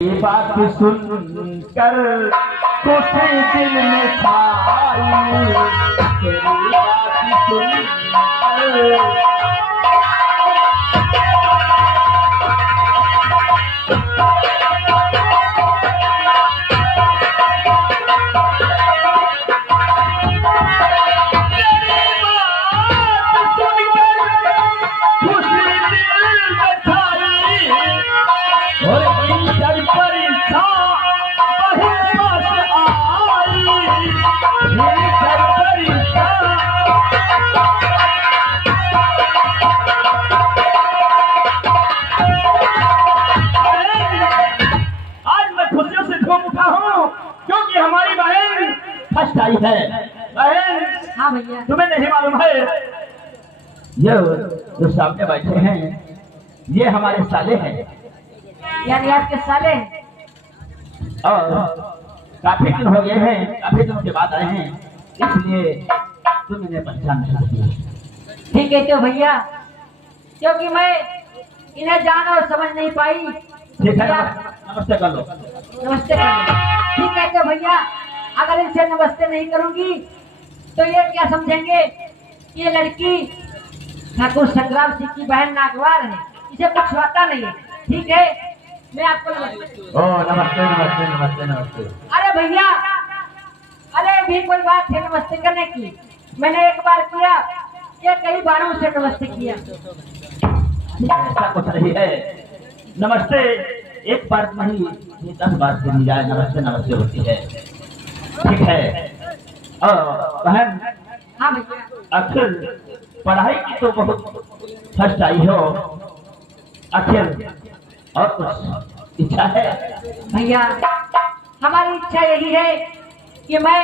ये बात सुनकर खुशी दिल में छाई, तेरी बात सुनकर आई है। बहन, हाँ भैया, तुम्हें नहीं मालूम है ये जो सामने बैठे हैं ये हमारे साले हैं। यानी आपके साले? और काफी दिन हो गए हैं, काफी दिनों के बाद आए हैं, इसलिए तुम इन्हें पहचान नहीं सकती। ठीक है तो भैया, क्योंकि मैं इन्हें जान और समझ नहीं पाई। ठीक है, नमस्ते कर लो। नमस्ते कर लो। ठीक है तो भैया, अगर इनसे नमस्ते नहीं करूंगी तो ये क्या समझेंगे कि ये लड़की ठाकुर संग्राम सिंह की बहन नागवार है, इसे कुछ आता नहीं है। ठीक है, मैं आपको नमस्ते। ओ नमस्ते नमस्ते नमस्ते नमस्ते। अरे भैया, अरे भी कोई बात है नमस्ते करने की? मैंने एक बार किया, ये कई बारों से नमस्ते किया। ऐसा कुछ नहीं है, नमस्ते एक बार नहीं 10 बार सुनी जाए नमस्ते नमस्ते होती है। ठीक है। बहन, हाँ भैया, आखिर पढ़ाई की तो बहुत फर्स्ट आई हो, आखिर और कुछ इच्छा है? भैया हमारी इच्छा यही है कि मैं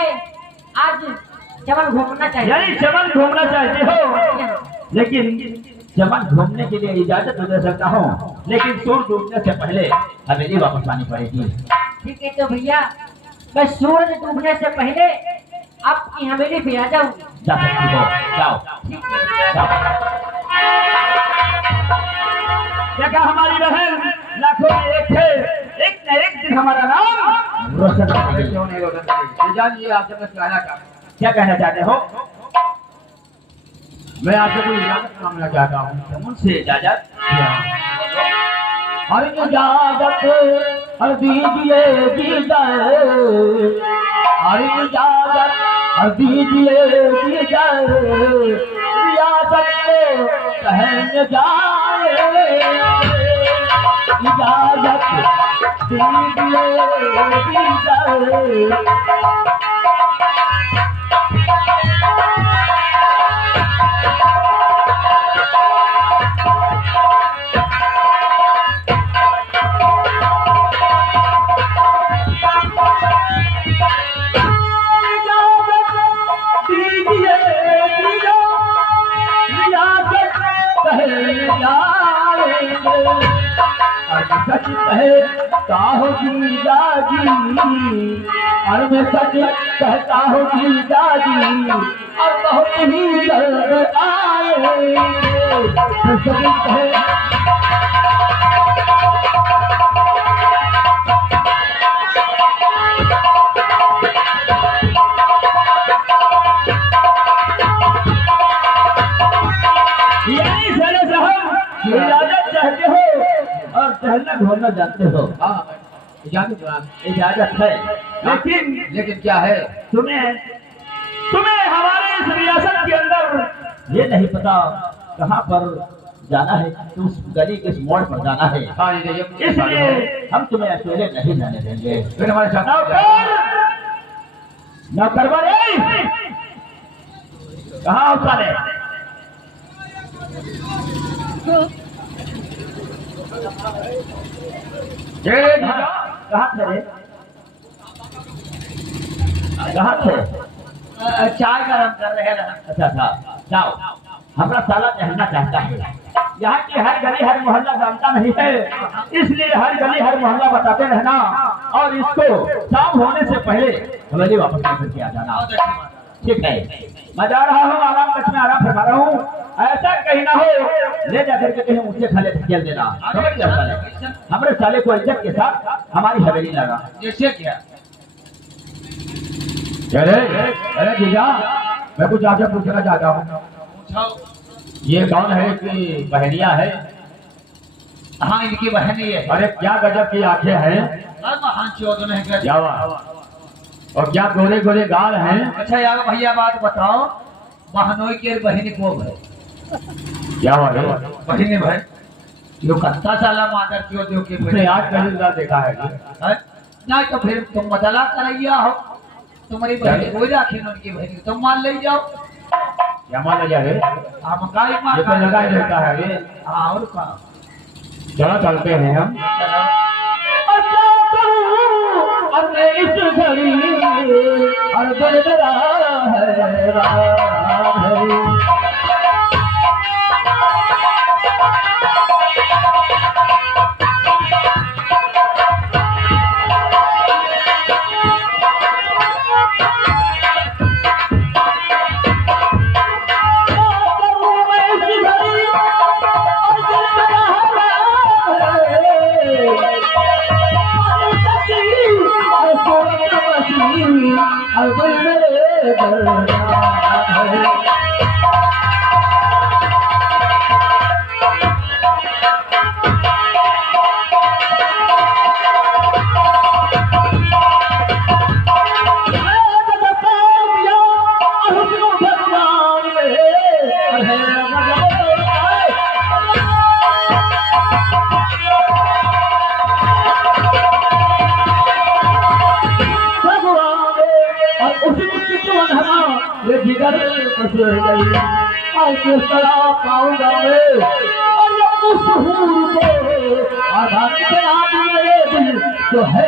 आज चमन घूमना चाहिए। यानी चमन घूमना चाहते हो, लेकिन चमन घूमने के लिए इजाजत तो दे सकता हूँ, लेकिन सूरज डूबने से पहले हवेली वापस आनी पड़ेगी। ठीक है तो भैया, मैं सूरज डूबने से पहले आपकी हवेली पे आ जाऊँ? जा सकती हो, जाओ। ठीक है। जाओ। क्या हमारी बहन लाखों में एक है, एक न एक दिन हमारा नाम रोशन करेगी। क्यों नहीं रोशन करेगी? जानिए आपसे मैं क्या कहना चाहते हो? मैं आपसे कोई इजाजत मांगना चाहता हूँ, मुझसे इजाजत। हर इजाजत हर दीजिए दीदार, हर इजाजत हर दीजिए दीदार, रियासत को कहने जाए, इजाजत दीजिए दीदार। सच कहता हूँ जीजा जी, और मैं सच कहता हूँ जीजा जी, और बहुत ही दर्द आए। इजाजत चाहते हो और टहलना घूमना जानते हो। हाँ, इजाजत है, लेकिन क्या है? तुम्हें हमारे इस रियासत के अंदर ये नहीं पता कहाँ पर जाना है, उस गली के मोड़ पर जाना है, इसलिए हम तुम्हें अकेले नहीं जाने देंगे। फिर हमारे साथ नौकर बने कहाँ उतारे? कहाँ थे? कहाँ थे? चाय गरम कर रहे हैं। अच्छा था, जाओ। हमारा साला टहलना चाहता है, यहाँ की हर गली हर मोहल्ला जानता नहीं है, इसलिए हर गली हर मोहल्ला बताते रहना, और इसको शाम होने से पहले हवेली वापस करके आ जाना। ठीक है, मैं जा रहा हूँ, आराम कक्ष में आराम फरमा रहा हूँ। ऐसा कहीं ना हो ले जाकर के कहीं ऊंचे खाले धकेल देना, समझ गया साले? हमारे साले को इज्जत के साथ हमारी हवेली लाना। जैसे क्या? अरे जीजा, मैं कुछ आपसे पूछना चाहता हूँ। पूछो। ये कौन है कि बहनिया है? हाँ, इनकी बहन ही है। अरे क्या गजब की आंखें हैं, महान चौधन है क्या? क्या और क्या गोरे गोरे गाल हैं। अच्छा यार भैया, बात बताओ, बहनोई के बहन को है क्या हुआ रे? बहन भाई यो कत्ता साला मादर क्यों दो के उसने आज पहली बार देखा है कि? ना तो फिर तुम मजाला करैया हो, तुम्हारी बहन कोई राखी न उनकी बहन तुम मान ले जाओ। क्या मान लिया रे? हम का ही मान ये तो लगा ही रहता है रे। हाँ, और का चलो चलते हैं हम। चलो। अरे इस घड़ी और बरदरा है राम है। ये जिगर पसर गई और किस तरह पाऊंगा मैं और उस हूर को आधा चला मेरे दिल तो है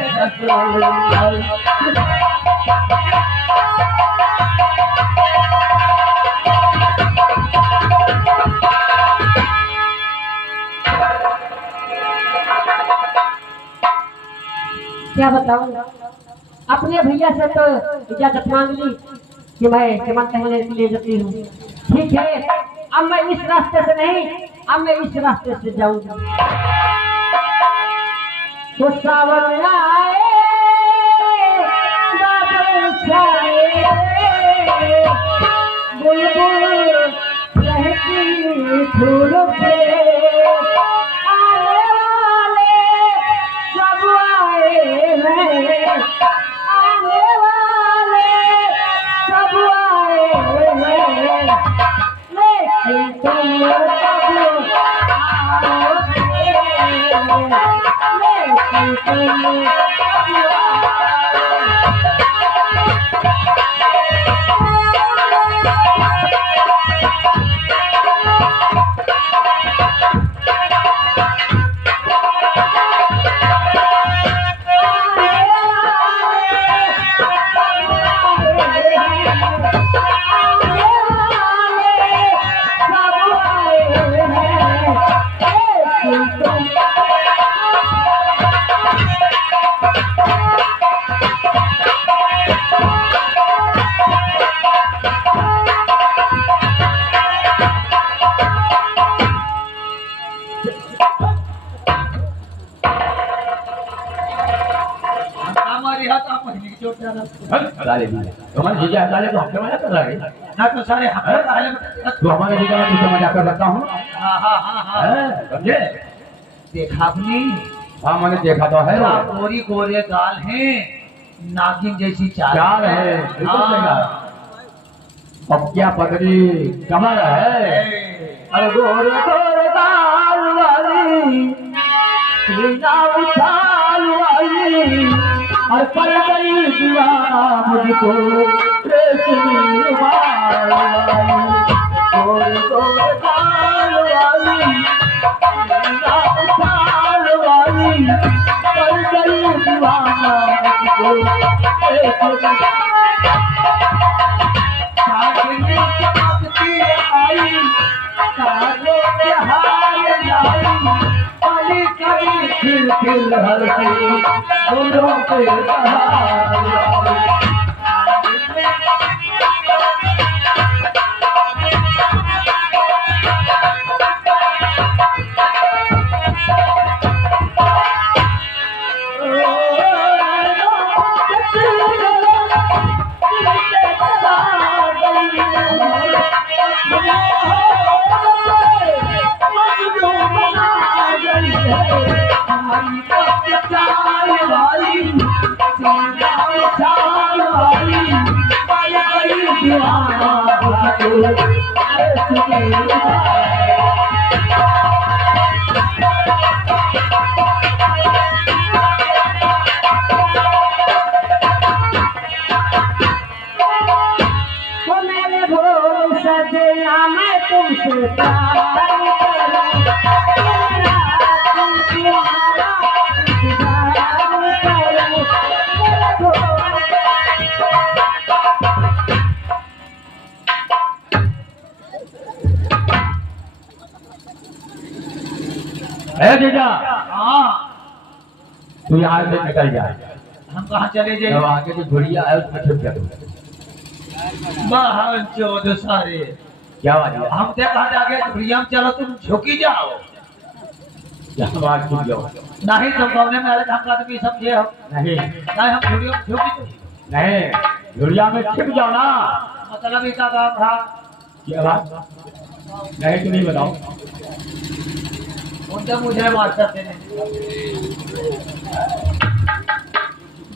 क्या बताऊं, अपने भैया से तो इजाजत मांग ली कि मैं चमन कहने के लिए जाती हूँ। ठीक है, अब मैं इस रास्ते से नहीं, अब मैं इस रास्ते से जाऊंगी। तो सावन आए बादल छाए, बुलबुल रहती फूल पे, आने वाले सब आए हैं, आने वाले सब आए हैं, लेकिन तुम कब आओगे, लेकिन तुम कब आओगे। साले तुम्हारे जीजा साले तो हमसे मजा कर रहा है ना, तो सारे हमारे तो हमारे जीजा में तुझसे मजा कर सकता हूँ। हाँ हाँ हाँ हाँ, समझे? देखा आपने? हाँ मैंने देखा तो है। गोरी गोरे गाल हैं, नागिन जैसी चाल है, बिल्कुल सही कहा। अब क्या पगड़ी कमर है, अरे गोरे गोरे गाल वाली, सीना उछाल वाली, और कर गई दीवाना मुझको रेशमी रुमाल वाली, गोरे गोरे गाल वाली, सीना उछाल वाली, कर गई दीवाना मुझको रेशमी। साजनी चमकती आई, सालों के हाल लाई, कली कली खिल खिल हरती, फूलों पे बहार आई। चाल वाली चाल वाली पाई दीवाना मेरे भरोसा देना मैं तुमसे प्यार करूं, तेरा तुम्हारा इंतजार करूं, मेरे जीजा हाँ तू यहाँ से निकल जा। हम कहाँ चले अब जाए? आगे जो घुड़िया है उसमें छिप जा तू। बाहर चौदह सारे क्या बात है? हम क्या कहा जागे प्रियम चलो तुम झुकी जाओ। क्या बात छुप जाओ? नहीं तुम कौने में अलग हम आदमी समझे हो नहीं नहीं हम झुकी झुकी नहीं घुड़िया में छिप जाओ ना। मतलब इसका काम था क्या बात? नहीं तू नहीं बताओ। उनसे मुझे मास्टर देने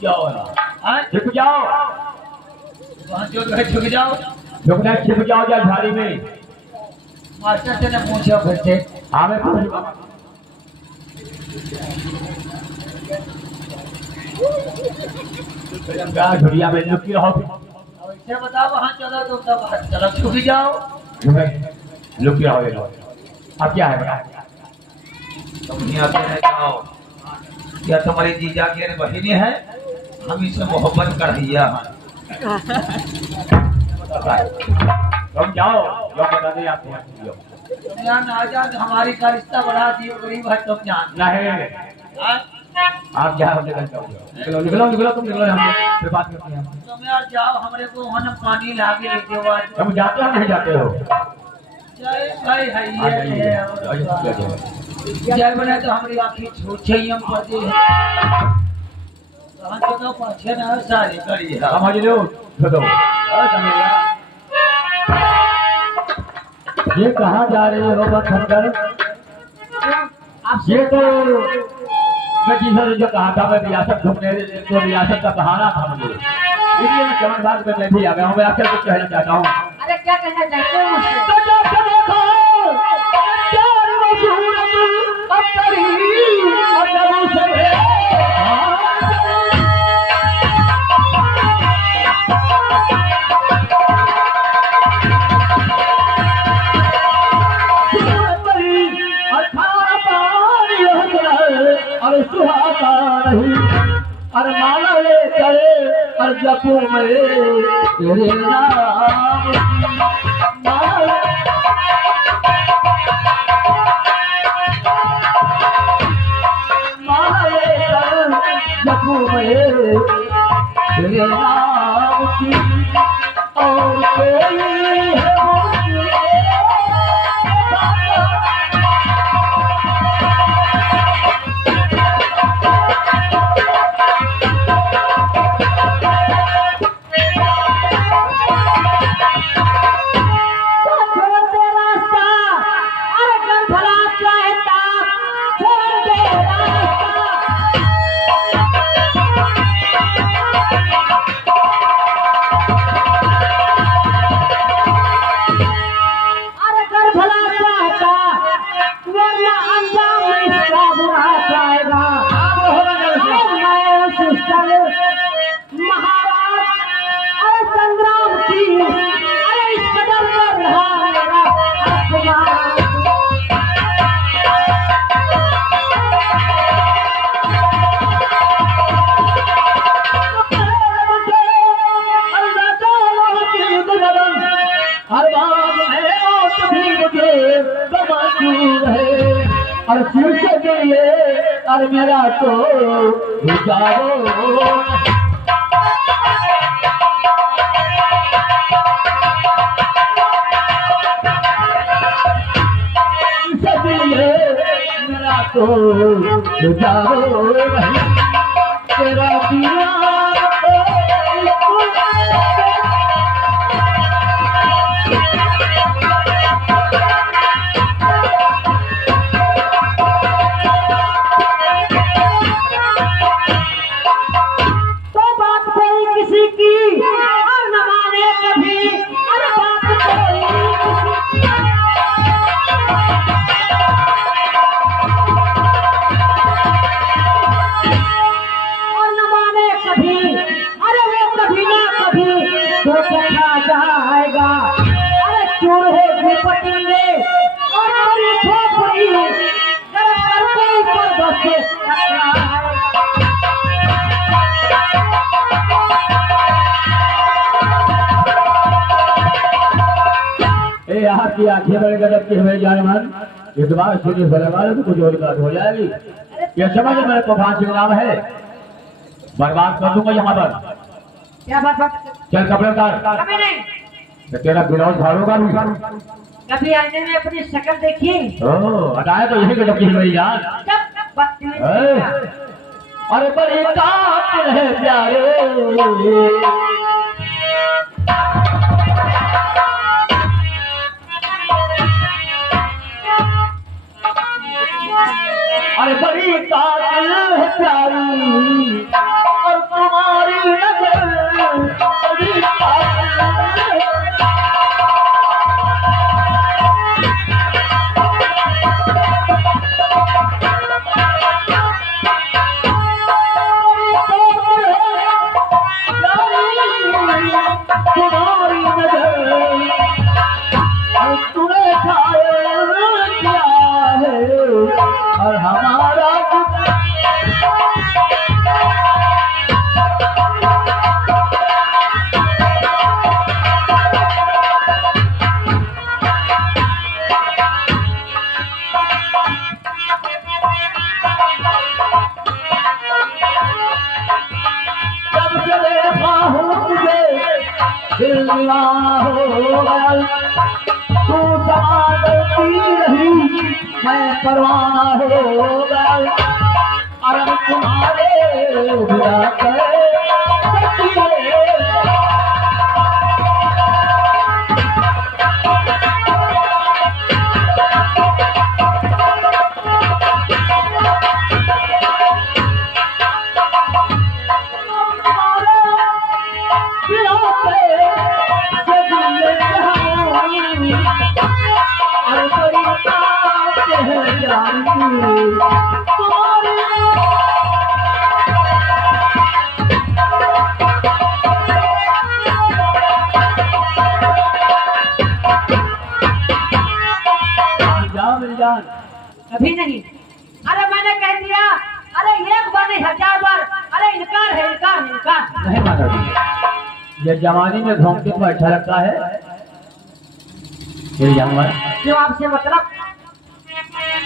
जाओ ना, हाँ? छिप जाओ। वहाँ जो है झुक जाओ। झुकना छिप जाओ जा झाड़ी में। मास्टर से ने पूछा फिर से हाँ मैं पूछूंगा। क्या घुड़िया में लुकी रहो? अब इससे बताओ वहाँ चलो तुम तब चलो झुक जाओ। लुकी रहो ये लोग। अब क्या है बता? तुम यहाँ से रह जाओ। क्या तुम्हारी जीजा की बहिनी है? हम इससे मोहब्बत कर दिया तुम जाओ जो बता दे आप जाओ। तुम यहाँ ना जाओ हमारी का रिश्ता बढ़ा दियो गरीब है तुम जान नहीं हाँ? आप जाओ निकल जाओ। निकलो निकलो निकलो तुम निकलो हम फिर बात करते हैं। तुम यार जाओ हमरे को वहाँ पानी लागे लेके हो आज। तुम जाते हो नहीं जाते हो? जय भाई है आ ये जाइए। है। जय बने तो हमारी आँखें छूछे ही हम पड़े हैं। कहाँ तो पाछे ना सारी करी है। समझ लो छोड़ो। ये कहाँ जा रहे हो बंधनकर? ये तो मैं जिसे जो कहा था मैं रियासत घूमने तो रियासत का बहाना था मुझे, इसलिए मैं चमन बाग में मैं भी आ गया हूँ। मैं आपसे कुछ कहना चाहता हूँ। अरे क्या कहना चाहते हो मुझसे? तो जाके देखो, चार मशहूर अब करीब अब से और सुहाता नहीं और माला ले करे और जपू में तेरे नाम माला ले कर जपू में तेरे नाम की और कोई है और फिर से गए और मेरा तो जाओ मेरा तो जाओ तेरा दिया की आंखें बड़े गजब की हमें जाए मन, ये दिमाग सीधे भले वाले तो कुछ और बात हो जाएगी। ये समझ मेरे तूफान सिंह नाम है, बर्बाद कर दूंगा यहाँ पर। क्या बात बात? चल कपड़े उतार, कभी नहीं, तो तेरा ब्लाउज फाड़ूंगा भी। कभी आईने में अपनी शक्ल देखी? ओह हटाया तो यही गजब की है मेरी जान। जब बदतमीज ए, लड़का। अरे बड़े कातिल है प्यारे, अरे बड़ी कातिल है प्यारी, और तुम्हारी नजर बड़ी कातिल है। तुम्हारी नजर और तूने घायल किया है, और हमारा जब से देखा हूँ तुझे दिल दीवाना हो गया, तू समाती रही मैं परवाना हो गया, अरब तुम्हारे बिना जान। कभी नहीं। अरे मैंने कह दिया, अरे एक बार नहीं 1000 बार, अरे इनकार है, इनकार है, इनकार। नहीं माना, ये जवानी में घूमते को अच्छा लगता है ये जानवर। जो आपसे मतलब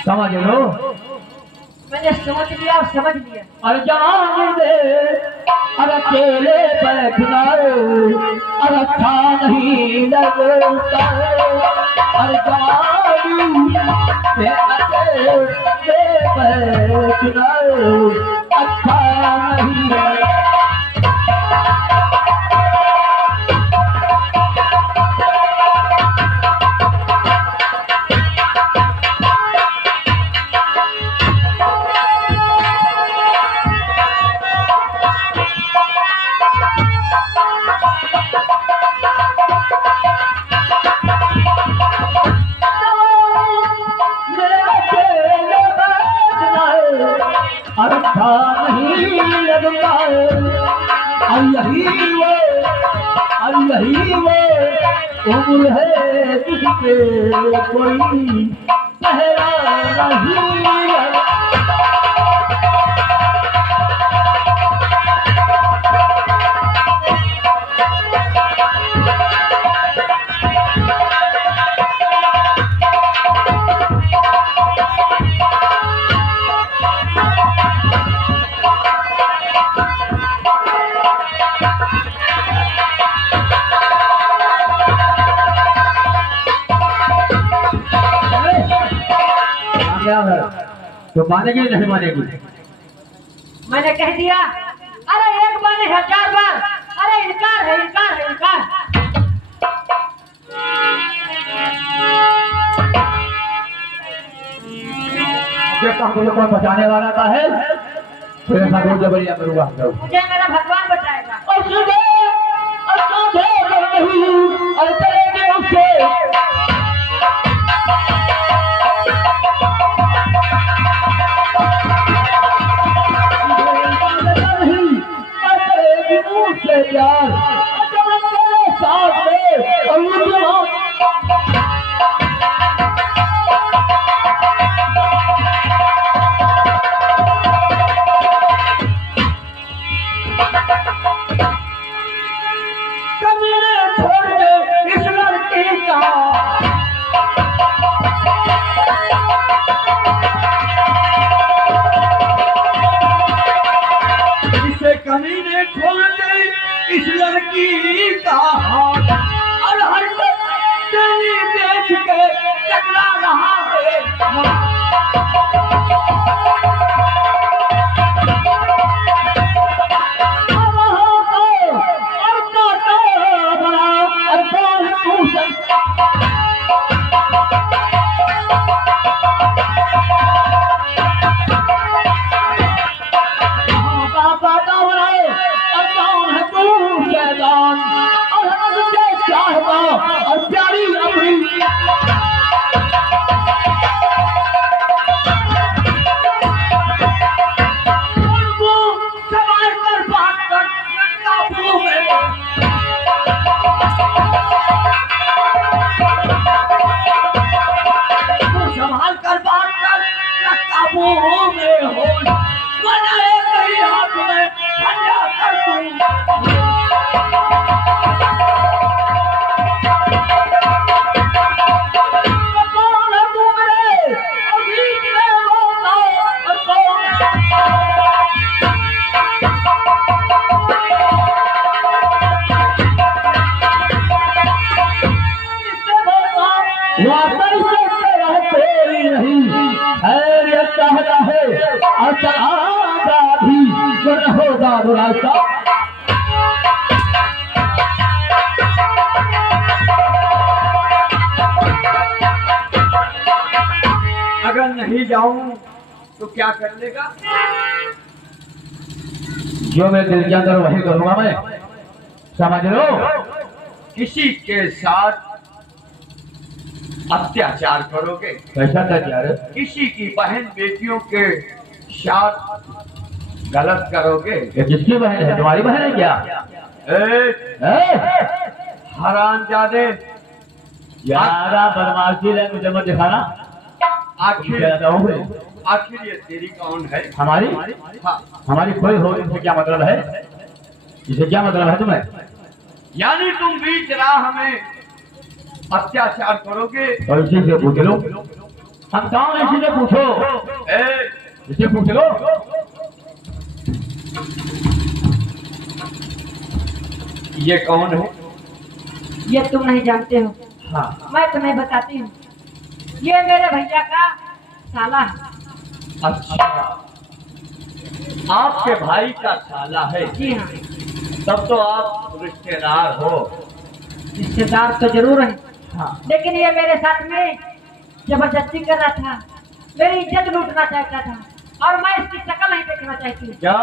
समझ लो, मैंने समझ लिया और समझ लिया। अरे जवानी में अरे अकेले बैठना अरे अच्छा नहीं लगता, अरे जवानी में अकेले बैठना अच्छा नहीं लगता। अच्छा नहीं लगता है, यही वो उम्र है जिसपे कोई पहरा नहीं लगता। तो मानेगी नहीं मानेगी? मैंने कह दिया, अरे एक बार नहीं 1000 बार, अरे इनकार है, इनकार है, इनकार। कौन बचाने वाला का है, फिर ऐसा रोज जबरिया करूंगा। मुझे मेरा भगवान बचाएगा। और सुबह और साँझों में नहीं, और चलेंगे उससे प्यार साथ में कमीने छोड़ दे इस लड़की का कमीने खोल दे इस लड़की का हाथ और हर तेरी देख के टकरा रहा है। और प्यारी अपनी उनको संभाल कर बात कर काबू में संभाल कर बात कर काबू में हो वरना एक ही हाथ में ठंडा कर दूं। चाहता है और चाहता भी होगा रास्ता। अगर नहीं जाऊं तो क्या कर लेगा? जो मैं दिल के अंदर वही करूंगा मैं, समझ लो। किसी के साथ अत्याचार करोगे? कैसा अत्याचार? किसी की बहन बेटियों के साथ गलत करोगे? ये किसकी बहन है? तुम्हारी बहन है क्या? हरामजादे, ज्यादा बदमाशी है मुझे मत दिखाना। आखिर ये तेरी कौन है? हमारी? हाँ, हमारी कोई हो, इससे क्या मतलब है? इसे क्या मतलब है तुम्हें? यानी तुम बीच राह में अत्याचार करोगे? और इसी से पूछ लो। हम कौन? इसी से पूछो। इसे पूछ लो। ये कौन है? ये तुम नहीं जानते हो। हाँ, मैं तुम्हें बताती हूँ। ये मेरे भैया का साला है। अच्छा, आपके भाई का साला है? जी हाँ। तब तो आप रिश्तेदार हो। रिश्तेदार तो जरूर है, हाँ। लेकिन ये मेरे साथ में जबरदस्ती कर रहा था, मेरी इज्जत लूटना चाहता था और मैं इसकी शक्ल नहीं देखना चाहती। क्या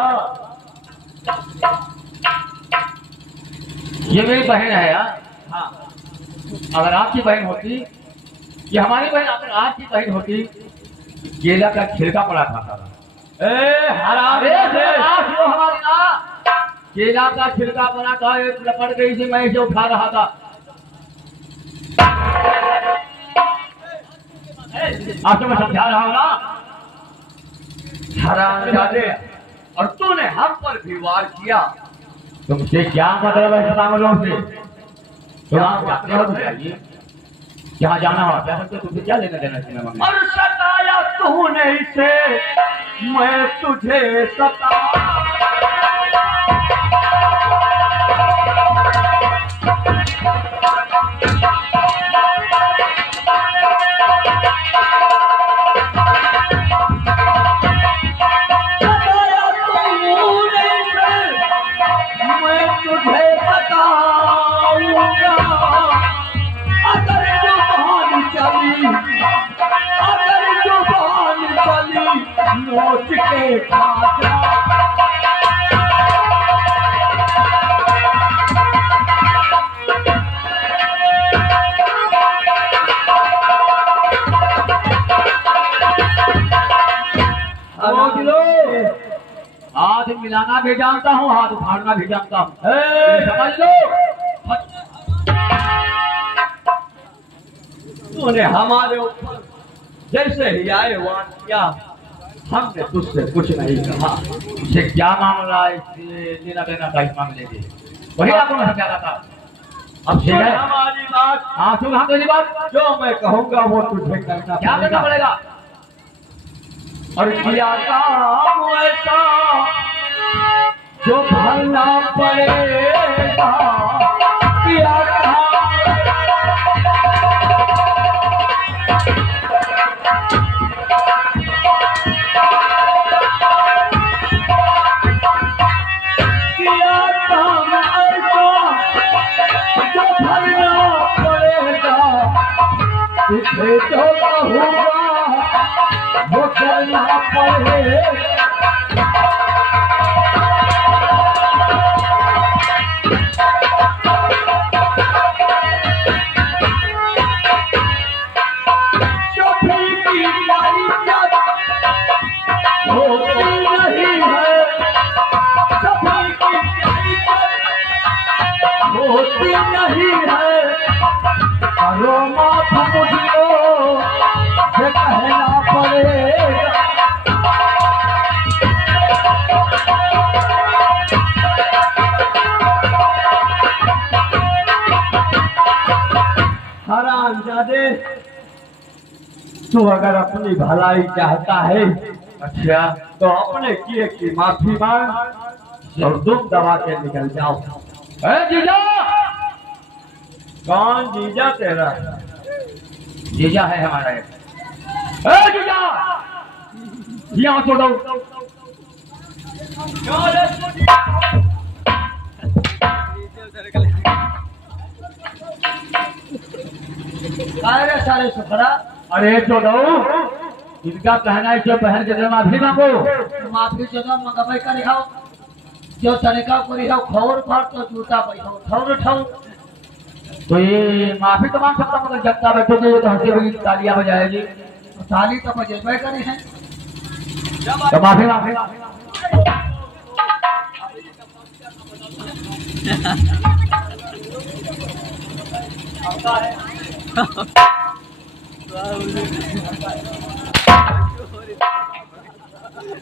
ये मेरी बहन है यार? हाँ। अगर आपकी बहन होती, ये हमारी बहन अगर आपकी बहन होती, केला का छिलका पड़ा खाता था। हमारी ना केला का छिलका बना था, एक लपट गई थी, मैं इसे उठा रहा था। आपको मैं समझा रहा हूँ ना, हरामजादे, और तूने हम पर भी वार किया। तुमसे क्या मतलब है सतामलों से? तुम आप जाते हो बताइए, जहाँ जाना हो क्या सकते, तुमसे क्या लेना देना सिनेमा में? और सताया तूने इसे, मैं तुझे सताया। नोच के खा हाथ मिलाना भी जानता हूँ, हाथ उठाना भी जानता हूँ, समझ लो। तूने हमारे ऊपर जैसे ही आए वार किया, हमने तुझसे कुछ नहीं कहा। इसे क्या मामला है? लेना देना का इस मामले में वही आपको मैं समझा था। अब हमारी बात, हाँ सुन हम तेरी बात, जो मैं कहूँगा वो तुझे करना क्या करना पड़ेगा। और किया काम ऐसा जो भरना पड़ेगा किया काम ऐसा जो भरना पड़ेगा तुझे जो होगा वो करना पड़ेगा। होती नहीं है रोमा मुझको ये कहना पड़ेगा। हरामजादे तू अगर अपनी भलाई चाहता है अच्छा तो अपने किए की माफी मांग और दुख दबा के निकल जाओ। जीजा कौन जीजा तेरा? जीजा है हमारा जीजा यहाँ छोड़ो। अरे सारे सुखरा अरे छोड़ो इनका कहना है जो बहन के माफी मांगो। माफी जो मंगवाई कर दिखाओ जो तरीका को रिहाओ खौर पर तो जूता बैठाओ ठौर उठाओ। तो ये माफी तो मांग सकता मतलब जब तक बैठोगे तो हंसी बगी तालियां बजाएगी। ताली तो बजेबे करे हैं तो माफी माफी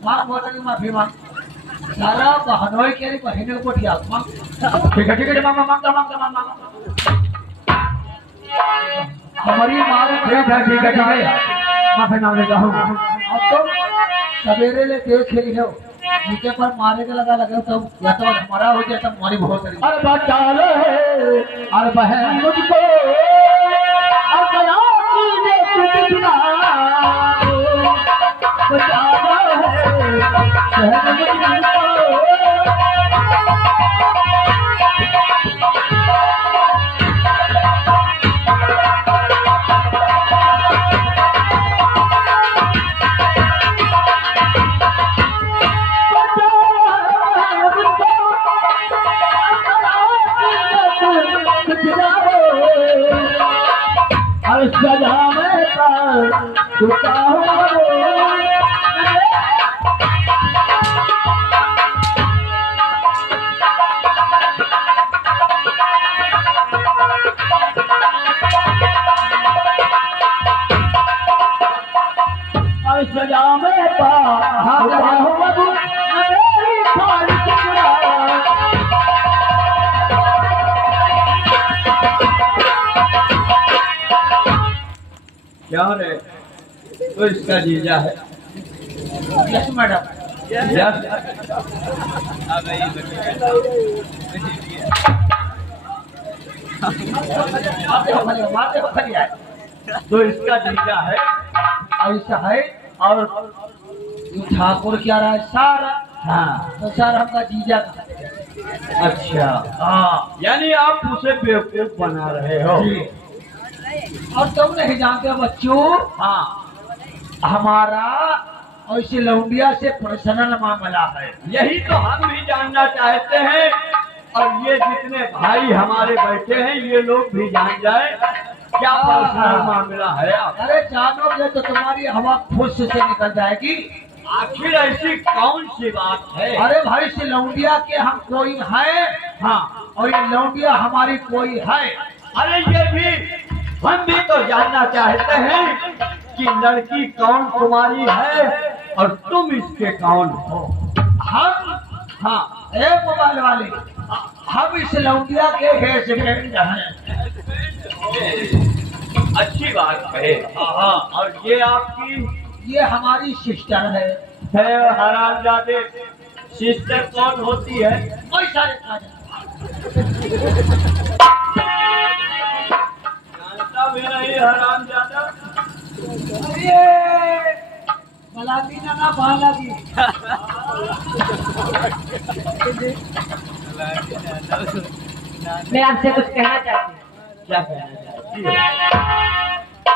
माँ बोला माफी मांग सारा बहनोई के बहने को ठिया मांग। ठीक है मामा मांगता मांगता मांगता हमारी माँ ठीक है माफी मांग लेता हूँ। अब तो सवेरे ले देख ली हो नीचे पर मारे के लगा लगे तो या तो हमारा हो जाए तो हमारी बहुत तरीके। अरे बचा लो अरे बहन मुझको बचा सजा में सजा में क्या रे तो इसका जीजा है। यस मैडम यस तो इसका जीजा है ऐसा है और ठाकुर क्या रहा है सारा। हाँ तो सर हमका जीजा का अच्छा हाँ यानी आप उसे बेवकूफ बना रहे हो। और तुम नहीं जानते बच्चों हाँ हमारा ऐसे लौंडिया से पर्सनल मामला है। यही तो हम भी जानना चाहते हैं और ये जितने भाई हमारे बैठे हैं ये लोग भी जान जाए क्या पर्सनल मामला है। अरे जानोगे तो तुम्हारी हवा फुस से निकल जाएगी। आखिर ऐसी कौन सी बात है? अरे भाई से लौंडिया के हम कोई है हाँ और ये लौंडिया हमारी कोई है। अरे ये भी हम भी तो जानना चाहते हैं कि लड़की कौन तुम्हारी है और तुम इसके कौन हो। हम हाँ एक मोबाइल वाले हम इस लौंडिया के हस्बैंड हैं। अच्छी बात है। हाँ और ये आपकी ये हमारी सिस्टर है। हरामजादे सिस्टर कौन होती है? कोई सारे खा जा जानता भी नहीं हराम ज्यादा। अरे भला भी ना भाला भी मैं आपसे कुछ कहना चाहती हूँ। क्या कहना चाहती हो?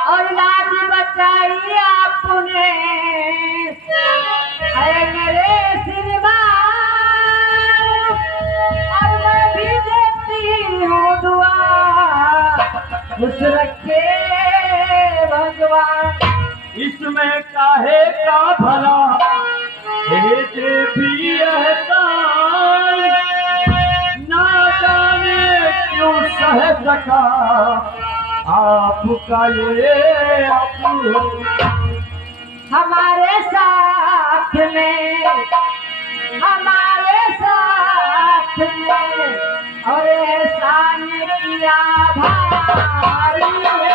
और लाज बचाई आपने अरे मेरे श्रीमान, और मैं भी देती हूँ दुआ खुश रखे भगवान। इसमें काहे का भला भेजे भी एहसान, ना जाने क्यों सह सका आपका ये अपना। हमारे साथ में और एहसान किया भारी है।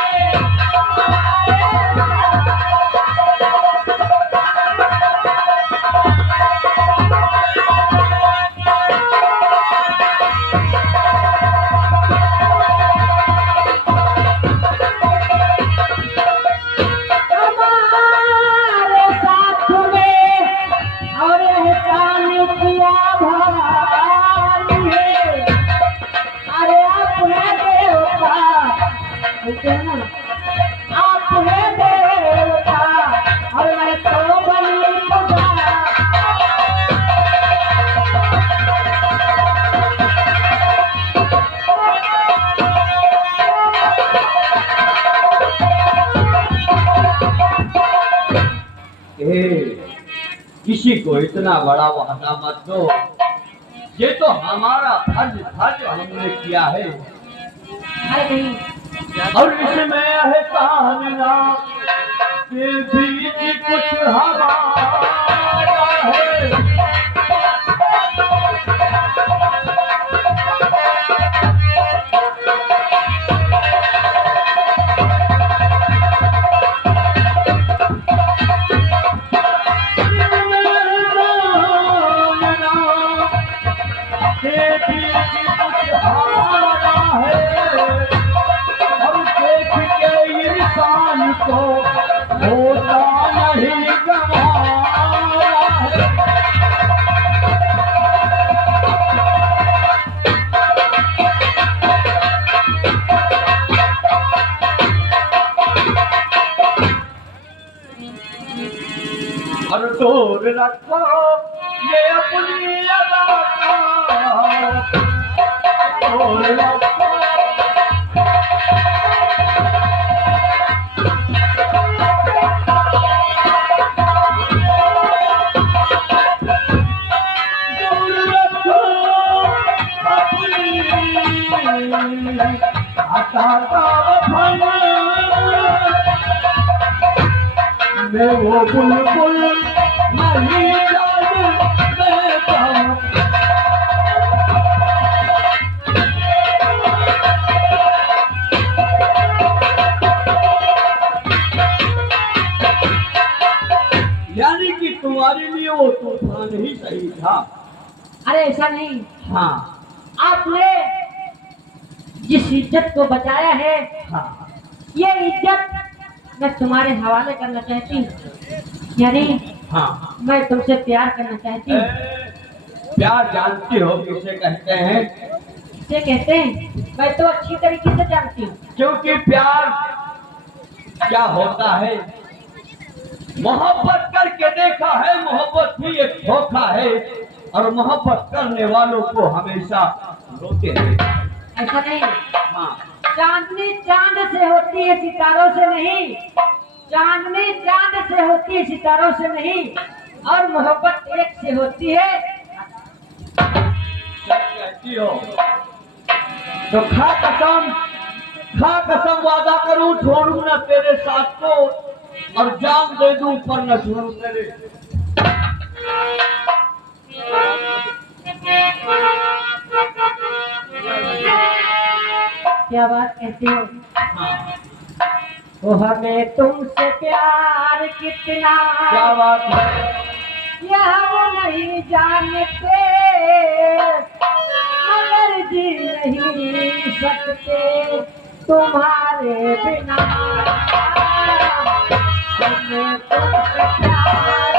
किसी को इतना बड़ा वादा मत दो, ये तो हमारा फर्ज था जो हमने किया है। और इसमें एहसान ना के बीच कुछ हमारा है। को होता नहीं गवाया है। और दूर रखो ये अपनी अदा का, दूर रखो मैं वो बुलबुल नहीं जानता। यानी कि तुम्हारे लिए वो तूफान ही सही था। अरे ऐसा नहीं, हाँ आपने जिस इज्जत को बचाया है, हाँ ये इज्जत मैं तुम्हारे हवाले करना चाहती हूँ। यानी हाँ मैं तुमसे प्यार करना चाहती हूँ। प्यार जानती हो किसे कहते हैं? इसे कहते हैं, मैं तो अच्छी तरीके से जानती हूँ। क्योंकि प्यार क्या होता है, मोहब्बत करके देखा है, मोहब्बत भी एक धोखा है और मोहब्बत करने वालों को हमेशा रोते हैं। ऐसा नहीं, हाँ चांदनी चांद से होती है, सितारों से नहीं। चांदनी चांद से होती है, सितारों से नहीं। और मोहब्बत एक से होती है। सब कहती हो तो खा कसम वादा करूं छोड़ू न तेरे साथ को, और जान दे दूं पर न छोड़ू तेरे। क्या बात कहते हो? वो हमें तुमसे प्यार कितना, क्या बात है? यह वो नहीं जानते मगर जी नहीं सकते तुम्हारे बिना हमें तुमसे प्यार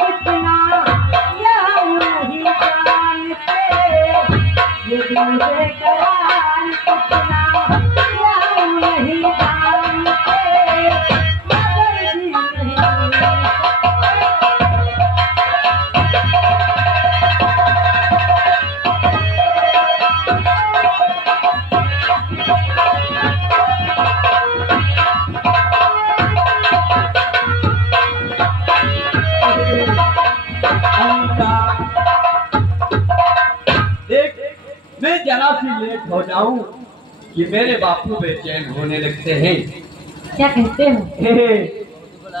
कितना यह नहीं जानते मगर मैं जरा सी लेट हो जाऊं कि मेरे बापू बेचैन होने लगते हैं। क्या कहते हो?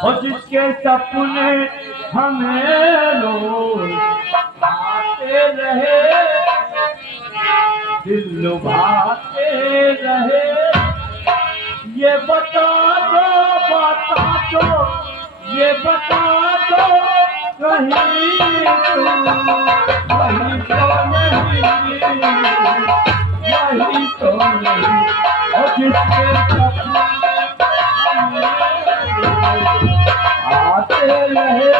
और जिसके सपने हमें रोज आते रहे, दिल लुभाते रहे, ये बता दो, ये बता दो कहीं यही तो नहीं, और जिसके सपने आते रहे,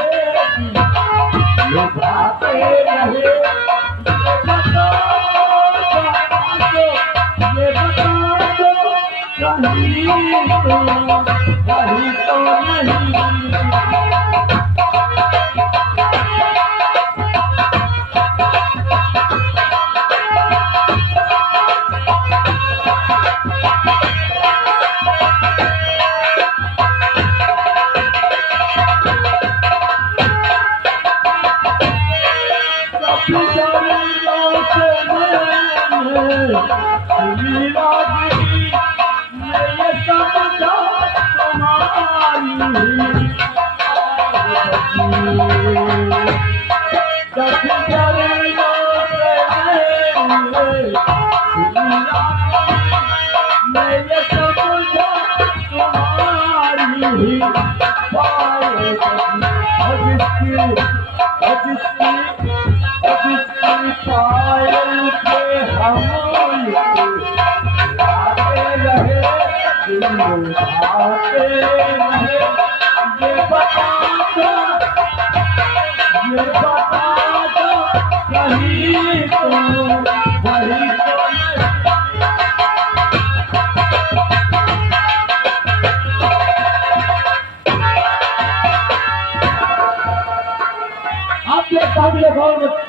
लुभाते रहे, ये बता दो कहीं वही तो नहीं।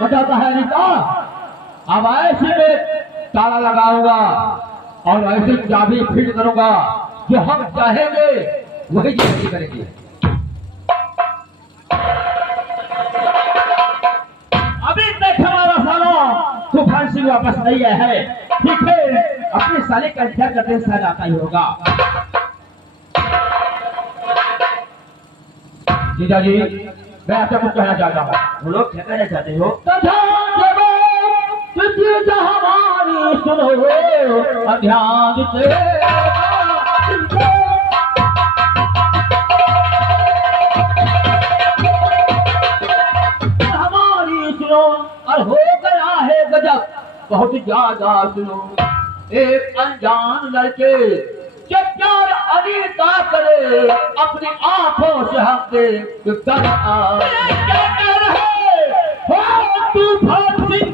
बताता है निका, अब ऐसे में ताला लगाऊंगा और ऐसी चाबी फिट करूंगा जो हम चाहेंगे वही चीज करेंगे। अभी तक हमारा साला तूफान सिंह वापस नहीं आया है, ठीक है, अपने साले का इंतजार करते साल आता ही होगा। जीजा जी, मैं आपसे कुछ कहना चाहता हूँ। वो लोग क्या कहना चाहते हो? हमारी सुनो ध्यान से, हमारी सुनो और हो बहुत ज्यादा सुनो। एक अनजान लड़के जब प्यार अनीता करे अपनी आंखों से हम देख कर क्या कह रहे हो तूफान सिंह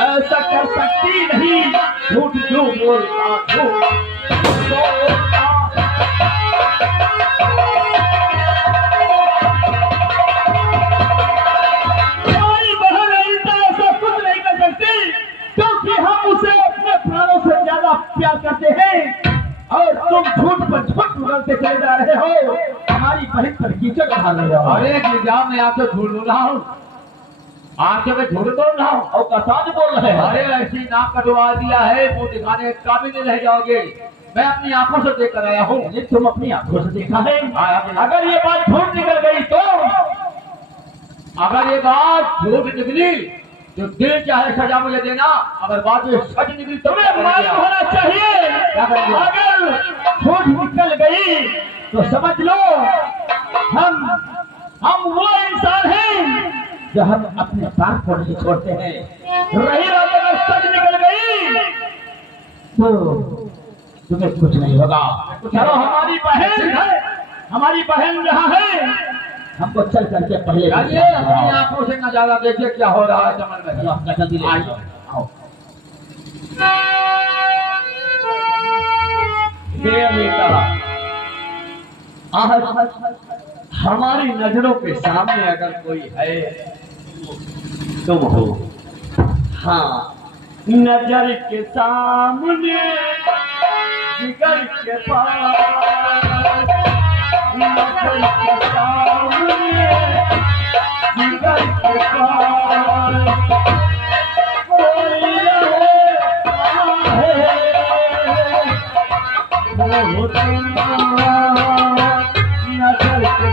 ऐसा कर सकती नहीं झूठ क्यों बोलता झूठ हमारी बहन अनीता ऐसा कुछ नहीं कर सकती क्योंकि हम उसे अपने प्राणों से ज्यादा प्यार करते हैं और तुम झूठ पर झूठ बोलते चले जा रहे हो। हमारी बहन पर कीचड़ डाल रहे हो। अरे गिरजा मैं आपसे झूठ बोल रहा हूँ आंखें में झूठ बोल रहा हूँ और कसाज बोल रहे हैं। अरे ऐसी नाक कटवा दिया है वो दिखाने के काबिल नहीं रह जाओगे। मैं अपनी आंखों से देख कर आया हूँ। तुम अपनी आंखों से देखा है? अगर ये बात झूठ निकल गई तो अगर ये बात झूठ निकली तो दिल चाहे सजा मुझे देना। अगर बात ये सच निकली तो मालूम होना चाहिए। अगर झूठ निकल गई तो समझ लो हम वो इंसान हैं जो हम अपने बाप को नहीं छोड़ते हैं। रही बात अगर सच निकल गई तो तुम्हें कुछ नहीं होगा। चलो हमारी बहन जहाँ है हमको चल करके पहले अपनी आंखों से नजारा देखिए क्या हो रहा है चमन में। जल्दी आओ। हमारी नजरों के सामने अगर कोई है तुम हो। हाँ नजर के सामने जिगर के पास नजर के सामने जिगर के पास कोई नजर के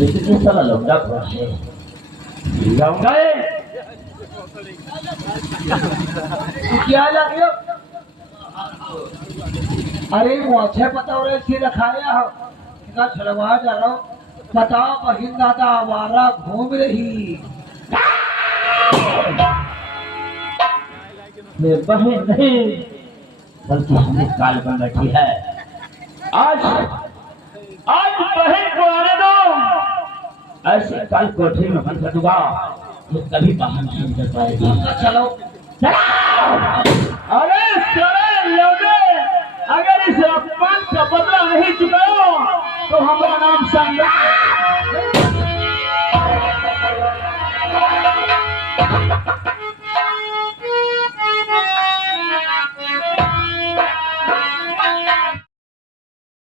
लेकिन ये साला लौंडा कौन है? लौंडा है क्या लगे? अरे मुझे पता हो रहा है रखाया हो क्या छलवा जा रहा हूँ। बताओ बहिन दादा आवारा घूम रही बहन नहीं बल्कि हमें काल बन बैठी है। आज बहन को आने दो। ऐसे काल कोठरी में बंद कर दूंगा ये कभी बाहर नहीं निकल पाएगी। चलो अरे अगर इस अपमान का बदला नहीं चुकाओ तो हमारा नाम संग्राम।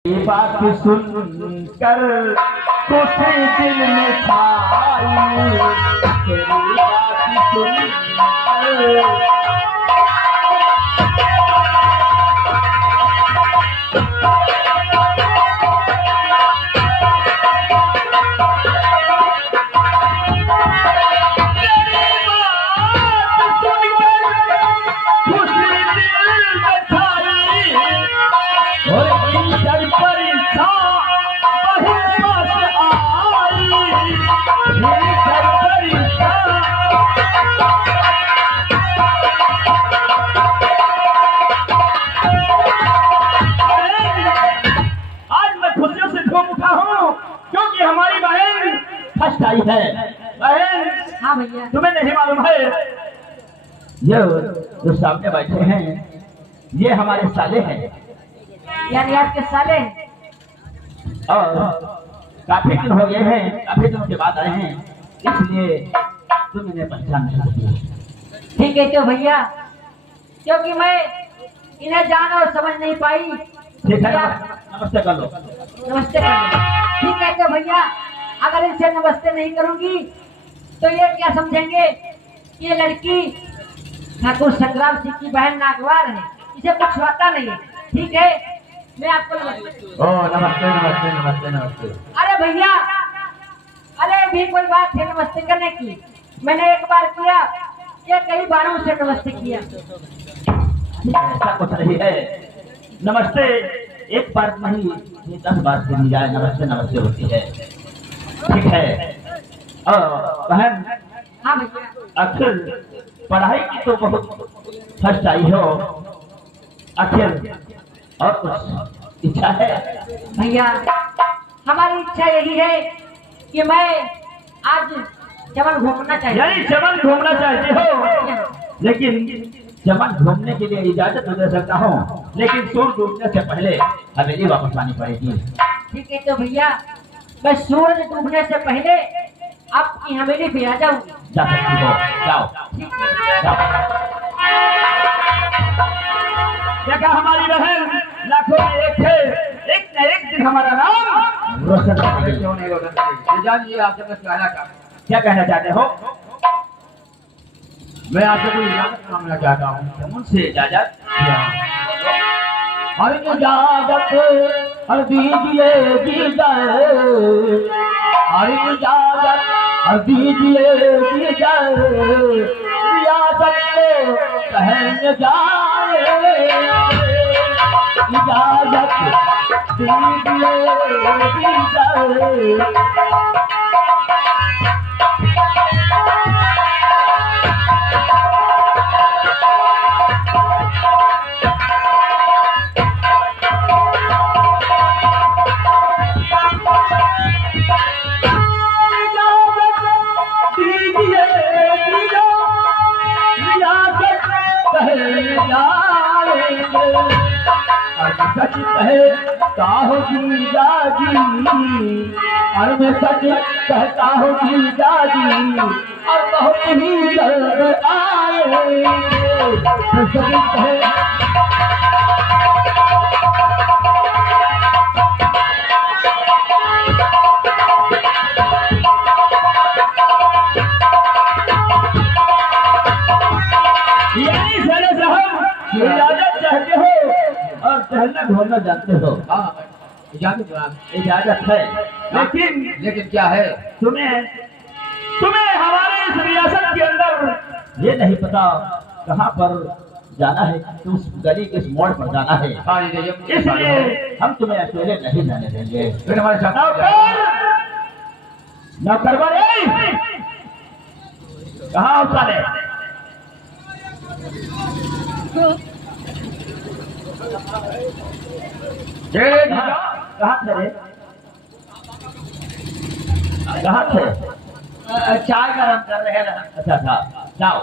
ये बात सुनकर कोठे दिल में छाई तेरी बात सुनकर आई है बहन। हाँ भैया तुम्हें नहीं मालूम है ये जो सामने बैठे हैं ये हमारे साले हैं यानी आपके साले हैं। और काफी दिन हो गए हैं, काफी दिनों के बाद आए हैं, इसलिए तुम इन्हें पहचान नहीं सकती। ठीक है तो भैया, क्योंकि मैं इन्हें जान और समझ नहीं पाई। ठीक है, क्या- नमस्ते कर लो। नमस्ते कर लो। ठीक है तो भैया, अगर इनसे नमस्ते नहीं करूंगी तो ये क्या समझेंगे कि ये लड़की ठाकुर संग्राम सिंह की बहन नागवार है, इसे कुछ आता नहीं है। ठीक है, मैं आपको नमस्ते। ओ नमस्ते नमस्ते नमस्ते नमस्ते। अरे भैया, अरे भी कोई बात है नमस्ते करने की? मैंने एक बार किया, ये कई बार मुझसे नमस्ते किया। ऐसा कुछ नहीं है, नमस्ते एक बार नहीं, ये 10 बार से दी जाए नमस्ते नमस्ते होती है। ठीक है। और बहन, हाँ भैया। आखिर पढ़ाई की तो बहुत फर्स्ट आई हो, आखिर और कुछ इच्छा है? भैया, हमारी इच्छा यही है कि मैं आज चमन घूमना चाहिए। यानी चमन घूमना चाहते हो, लेकिन चमन घूमने के लिए इजाजत तो दे सकता हूँ, लेकिन सूरज डूबने से पहले हवेली वापस आनी पड़ेगी। ठीक है तो भैया, मैं सूरज डूबने से पहले आपकी हवेली पे आ जाऊंगी। जा सकती हो, जाओ ठीक है। जाओ। देखा हमारी बहन लाखों में एक है, एक न एक दिन हमारा नाम रोशन करेगी। क्यों नहीं रोशन करेगी? जानिए आपसे मैं कहना चाहता हूँ। क्या कहना चाहते हो? मैं आपसे कोई इजाजत मांगना चाहता हूँ। मुझसे इजाजत? हर इजाजत हर दीजिए दीजिए, हर इजाजत हर दीजिए दीजिए, रियासत को कहने जाए, इजाजत दीजिए दीजिए। सच कहे काहो जीजा जी, और मैं सच कहता हूँ जीजा जी, और बहुत ही दर्द आए। सच कहे यानी साले साहब इजाजत चाहते हो और टहलना घूमना जानते हो। हाँ, इजाजत जनाब। इजाजत है, लेकिन क्या है? तुम्हें तुम्हें हमारे इस रियासत के अंदर ये नहीं पता कहाँ पर जाना है, किस गली किस मोड़ पर जाना है, हाँ जी, ये इसलिए हम तुम्हें अकेले नहीं जाने देंगे। फिर हमारे साथ नौकर वाले कहाँ हो साले? कहाँ थे रे? कहाँ थे? चाय गरम कर रहे हैं। अच्छा था, जाओ।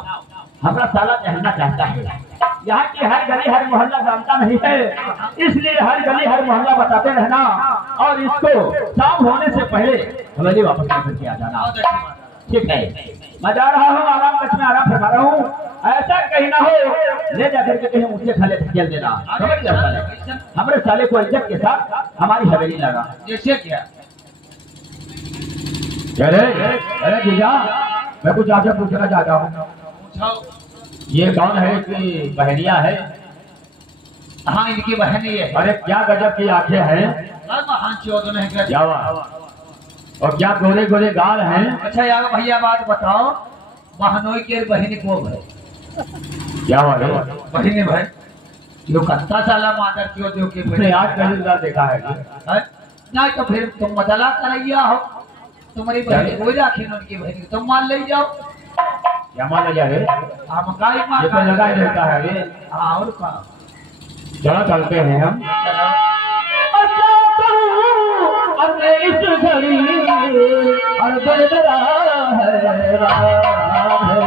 हमारा साला टहलना चाहता है, यहाँ की हर गली हर मोहल्ला जानता नहीं है, इसलिए हर गली हर मोहल्ला बताते रहना, और इसको शाम होने से पहले हवेली वापस करके आ जाना। ठीक है, मैं जा रहा हूँ, आराम कक्ष में आराम फरमा रहा हूँ, ऐसा कहीं ना हो ले जाकर के कहीं ऊंचे खाले धकेल देना। समझ गया साले? हमारे साले को इज्जत के साथ हमारी हवेली लगा। जैसे क्या? अरे जीजा, मैं कुछ आपसे पूछना चाहता हूँ। ये कौन है कि बहनिया है? हाँ, इनकी बहन ही है। अरे क्या गजब की आंखें हैं, महान चौधरी है। क्या हुआ? और क्या गोरे गोरे गाल हैं? अच्छा यार भैया, बात बताओ, बहनोई के बहन को है? क्या हुआ रे? बहन भाई जो कत्ता साला मादर क्यों जो के तुमने आज पहली बार देखा है कि? नहीं तो फिर तुम मजाला करैया हो, तुम्हारी बहन कोई राखी उनकी बहन तुम मान ले जाओ। क्या मान लिया रे? हम काई मार ये तो लगा ही रहता है रे। हाँ, और का चलो चलते हैं हम। इस घड़ी और दिल मेरा है राम है।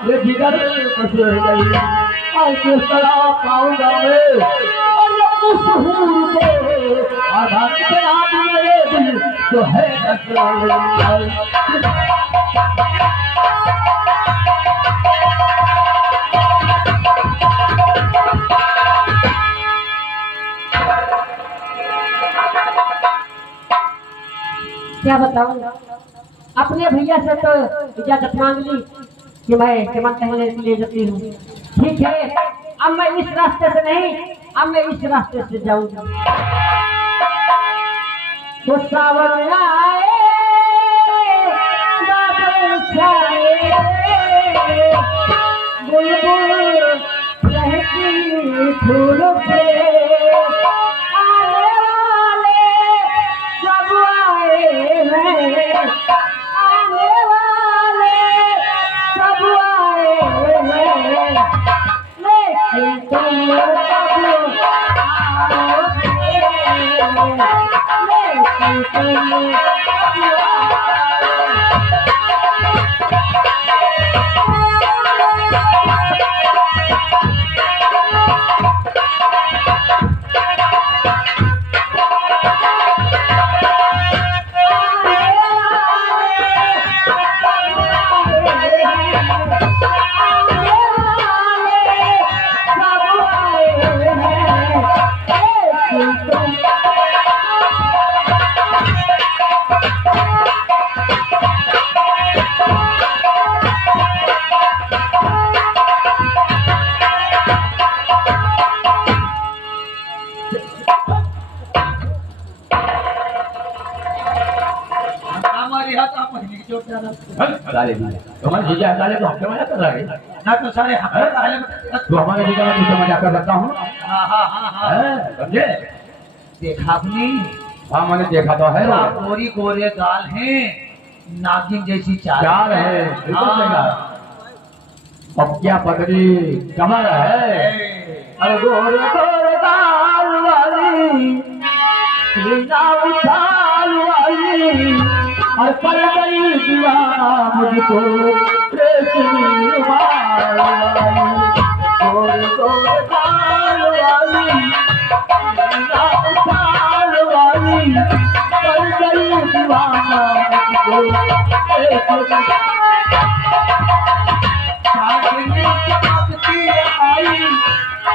ये जिगर बस गई और किस तरह पाऊंगा मैं और ये उस हूर को आधा निकला मेरे दिल जो है क्या बताऊं, अपने भैया से तो इजाजत मांग ली कि मैं चमन कहने के लिए जाती हूँ। ठीक है, अब मैं इस रास्ते से नहीं, अब मैं इस रास्ते से जाऊंगी। तो सावन आए बादल छाए, बुलबुल रहती फूल पे, आने वाले सब आए हैं, आने वाले सब आए हैं, लेकिन तुम सब आओगे, लेकिन तुम सब तुम्हारे जीजा साले तो हमसे मजा कर रहा है ना, तो सारे तो हमारे जीजा में तुझसे मजा कर सकता हूँ। समझे? देखा आपने? हाँ मैंने देखा तो है। गोरी गोरे गाल हैं, नागिन जैसी चाल चाल है, बिल्कुल सही कहा। अब क्या पकड़ी कमर है, अरे गोरे गोरे गाल वाली, सीना उछाल वाली, और पल गई दीवाना मुझको रेशमी रुमाल वाली, गोरे गोरे गाल वाली, सीना उछाल वाली, पल गई दीवाना मुझको रेशमी चांदनी चमकती आई,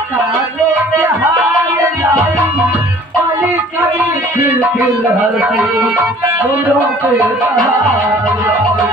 तारों के हार लाई, काली काली खिल खिल हल्की फूलों पे बहार आई।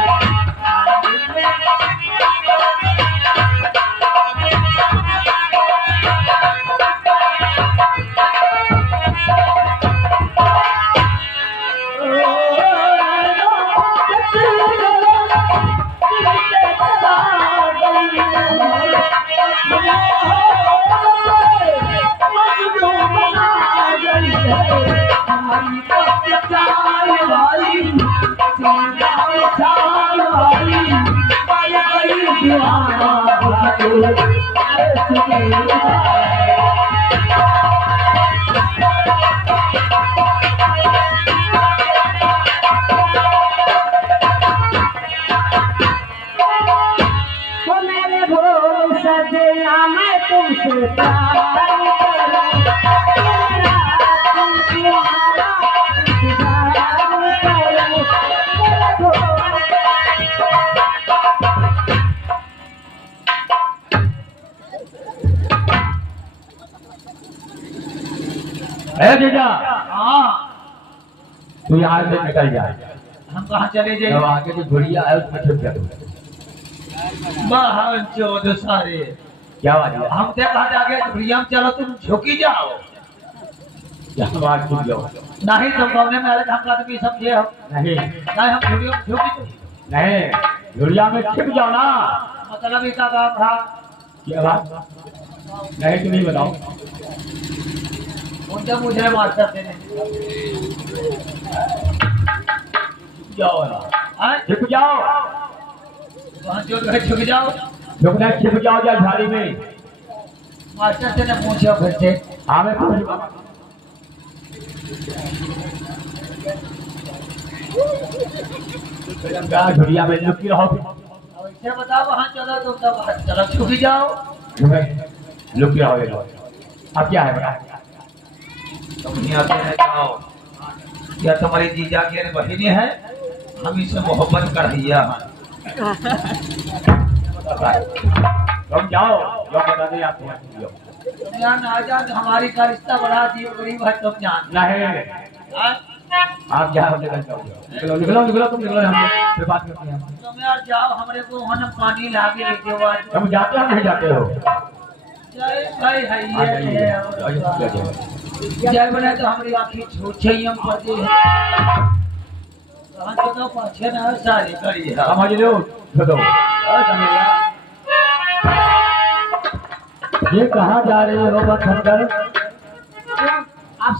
मैं तुमसे प्यार करूं, तुम्हारा इंतजार करूं। जीजा, हाँ तू यहाँ से निकल जा। हम कहाँ चले जाए? जब आगे जो घुड़िया है उसमें छुप जा। बाहर चौध सारे क्या बात है? हम देखा जागे प्रियम, चलो तुम झुकी जाओ। यहाँ बात छुप जाओ। नहीं तो कौन में हम आदमी समझे हम नहीं नहीं, हम झुकी नहीं झुरिया में छिप जाओ ना। मतलब इसका काम था। क्या बात? नहीं तुम नहीं बताओ। उनके मुझे मास्टर थे ने। जाओ यार, हाँ? छिप जाओ। वहाँ जो है छुप जाओ। झुकना छिप जाओ जा झाड़ी में। मास्टर से ने पूछो फिर से। हाँ मैं पूछ झुरिया में लुकी रहो। अब इसे बताओ वहाँ चलो तुम तब चलो छुप जाओ। लुकी रहो। अब क्या है बता? तुम यहाँ पे रह जाओ। या तुम्हारी जीजा की बहिनी है, हम इसे मोहब्बत कर दिया। तुम जाओ जो बता दे आप तुम यहाँ ना जा, हमारी का रिश्ता बड़ा जीव गरीब है, तुम जान नहीं। आप जाओ निकलो निकलो निकलो तुम निकलो। हम फिर बात करते हैं। तुम यार जाओ, हमरे को वहाँ पानी लाके लेके आओ। तुम जाते हो नहीं जाते हो? जय भाई है जय बने तो हमारी आँखी छूछे हम कर दी है। कहाँ तो पाछे ना सारी करी है। समझ लो छोड़ो। ये कहाँ जा रहे हो बंधनकर?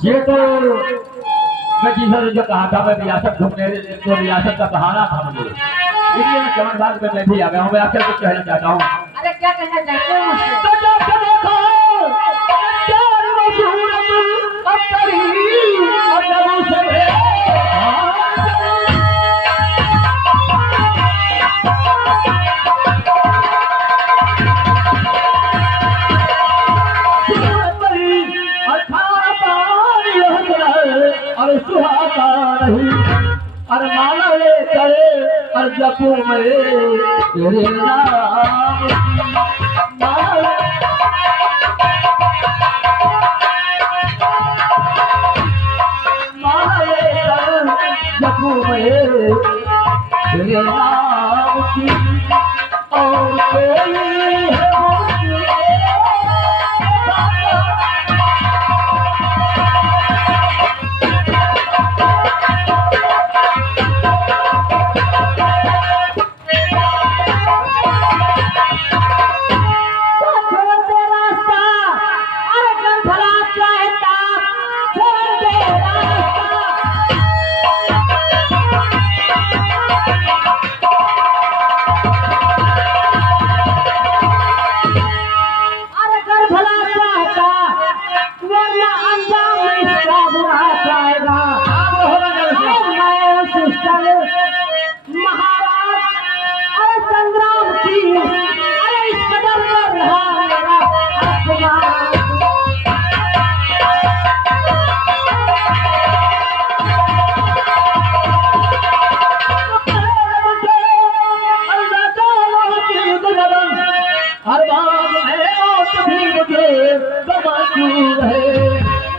ये तो मैं जिधर जो कहा था मैं रियासत घूमने तो रियासत का बहाना था मुझे, इसलिए मैं चमन बाग में मैं भी आ गया हूँ। मैं आपसे कुछ कहना चाहता हूँ। अरे क्या कहना चाहते हो मुझसे? अरे सुहाता नहीं अरे माला ले करे अरे जपू में तेरे नाम माला ले करे जपू में तेरे नाम की और कोई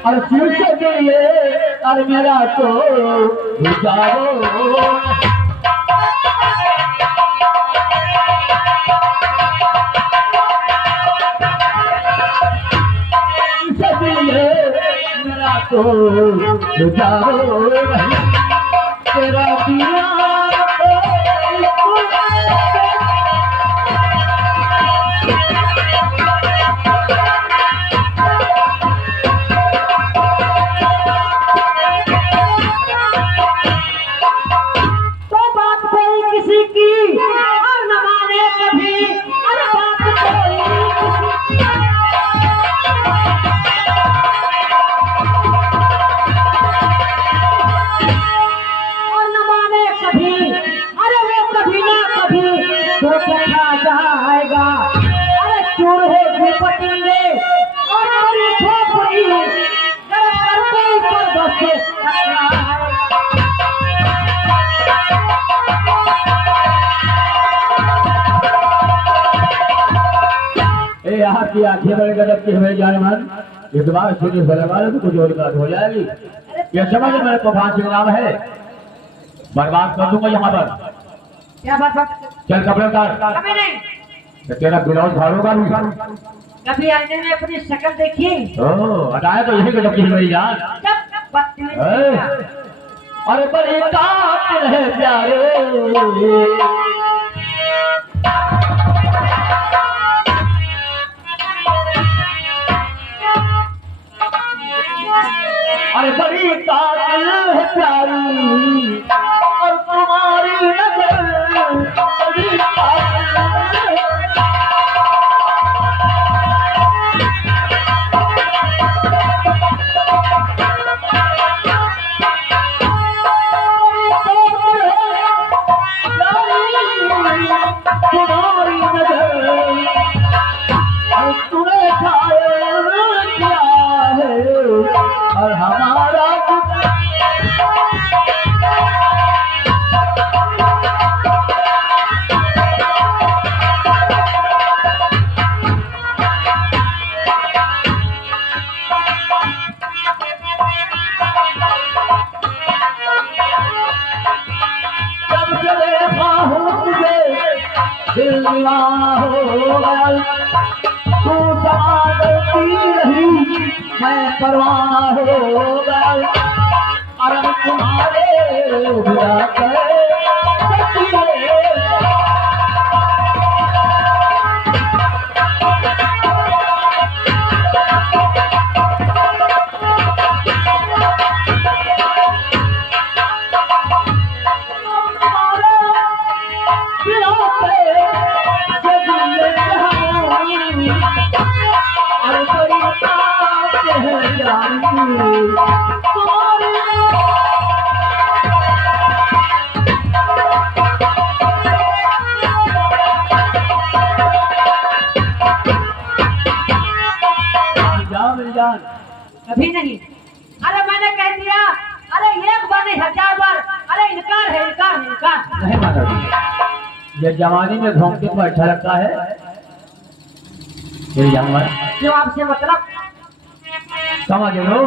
और शीर्ष के लिए और मेरा तो जाओ मेरा तो जाओ तेरा दिया जाएगा अरे चूहे भी पटेंगे और मेरी खोपड़ी पर बसे ए यहाँ की आंखें बड़े गजब की हमें जाने मन एक बार सीधी भले वाले तो कुछ और बात हो जाएगी। ये समझ मेरे को फांसी नाम है बर्बाद कर दूंगा यहाँ पर। क्या बात है? चल कपड़े उतार। कभी नहीं। तो तेरा ब्लाउज फाड़ूंगा भी। कभी आईने में अपनी शक्ल देखी? ओह हटाया तो यही गजब की मेरी जान। और बड़े कातिल है प्यारे। अरे बड़ी कातिल है प्यारी और तुम्हारी नजर बड़ी कातिल है। तुम्हारी नजर और तुम्हें घायल किया है और हमारा जब से देखा हूँ तुझे दिल दीवाना हो गया। तू समा करती रही मैं परवाना हो गया। अरे तुम्हारे बिना जान कभी नहीं। अरे मैंने कह दिया, अरे एक बार नहीं 1000 बार, अरे इनकार है, इनकार है, इनकार नहीं माना। ये जवानी में घूमते को अच्छा लगता है ये जानवर। क्यों आपसे मतलब? समझ लो।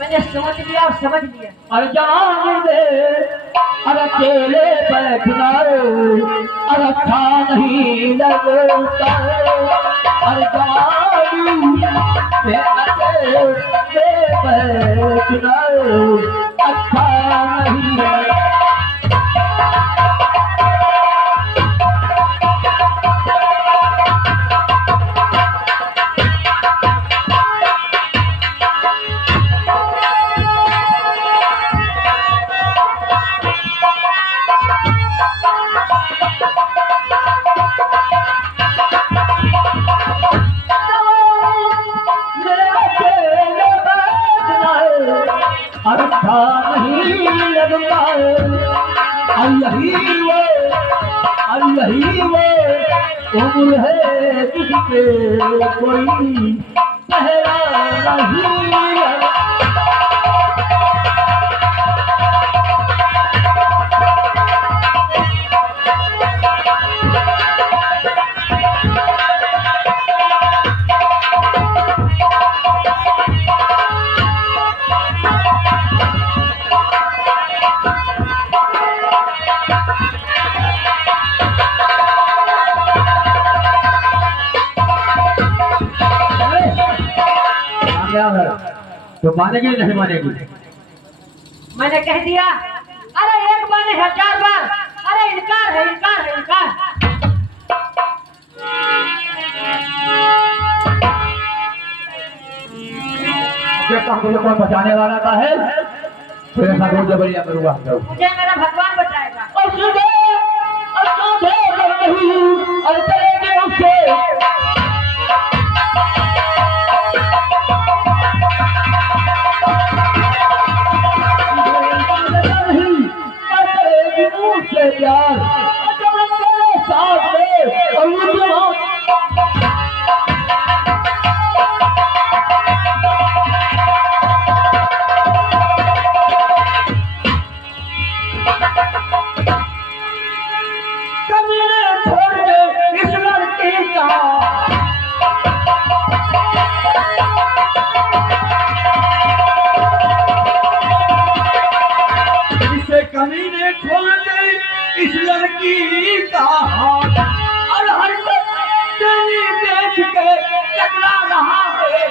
मैंने समझ लिया और समझ लिया। अरे जवानी में अरे अकेले बैठना अरे अच्छा नहीं लगता। अरे जवानी में अकेले बैठना अच्छा नहीं लगता। अच्छा नहीं लगता यही वो उम्र है जिसपे कोई पहरा नहीं है। तो मानेगी नहीं मानेगी? मैंने कह दिया, अरे एक बार नहीं 1000 बार, अरे इनकार है, इनकार है, इनकार। कौन बचाने वाला का है? फिर ऐसा रोज जबरिया करूंगा। मुझे मेरा भगवान बचाएगा। और चलेंगे उससे प्यार साथ में और कमीने खोल दे इस लड़की का हाथ और हर तेरी देख के टकरा रहा है।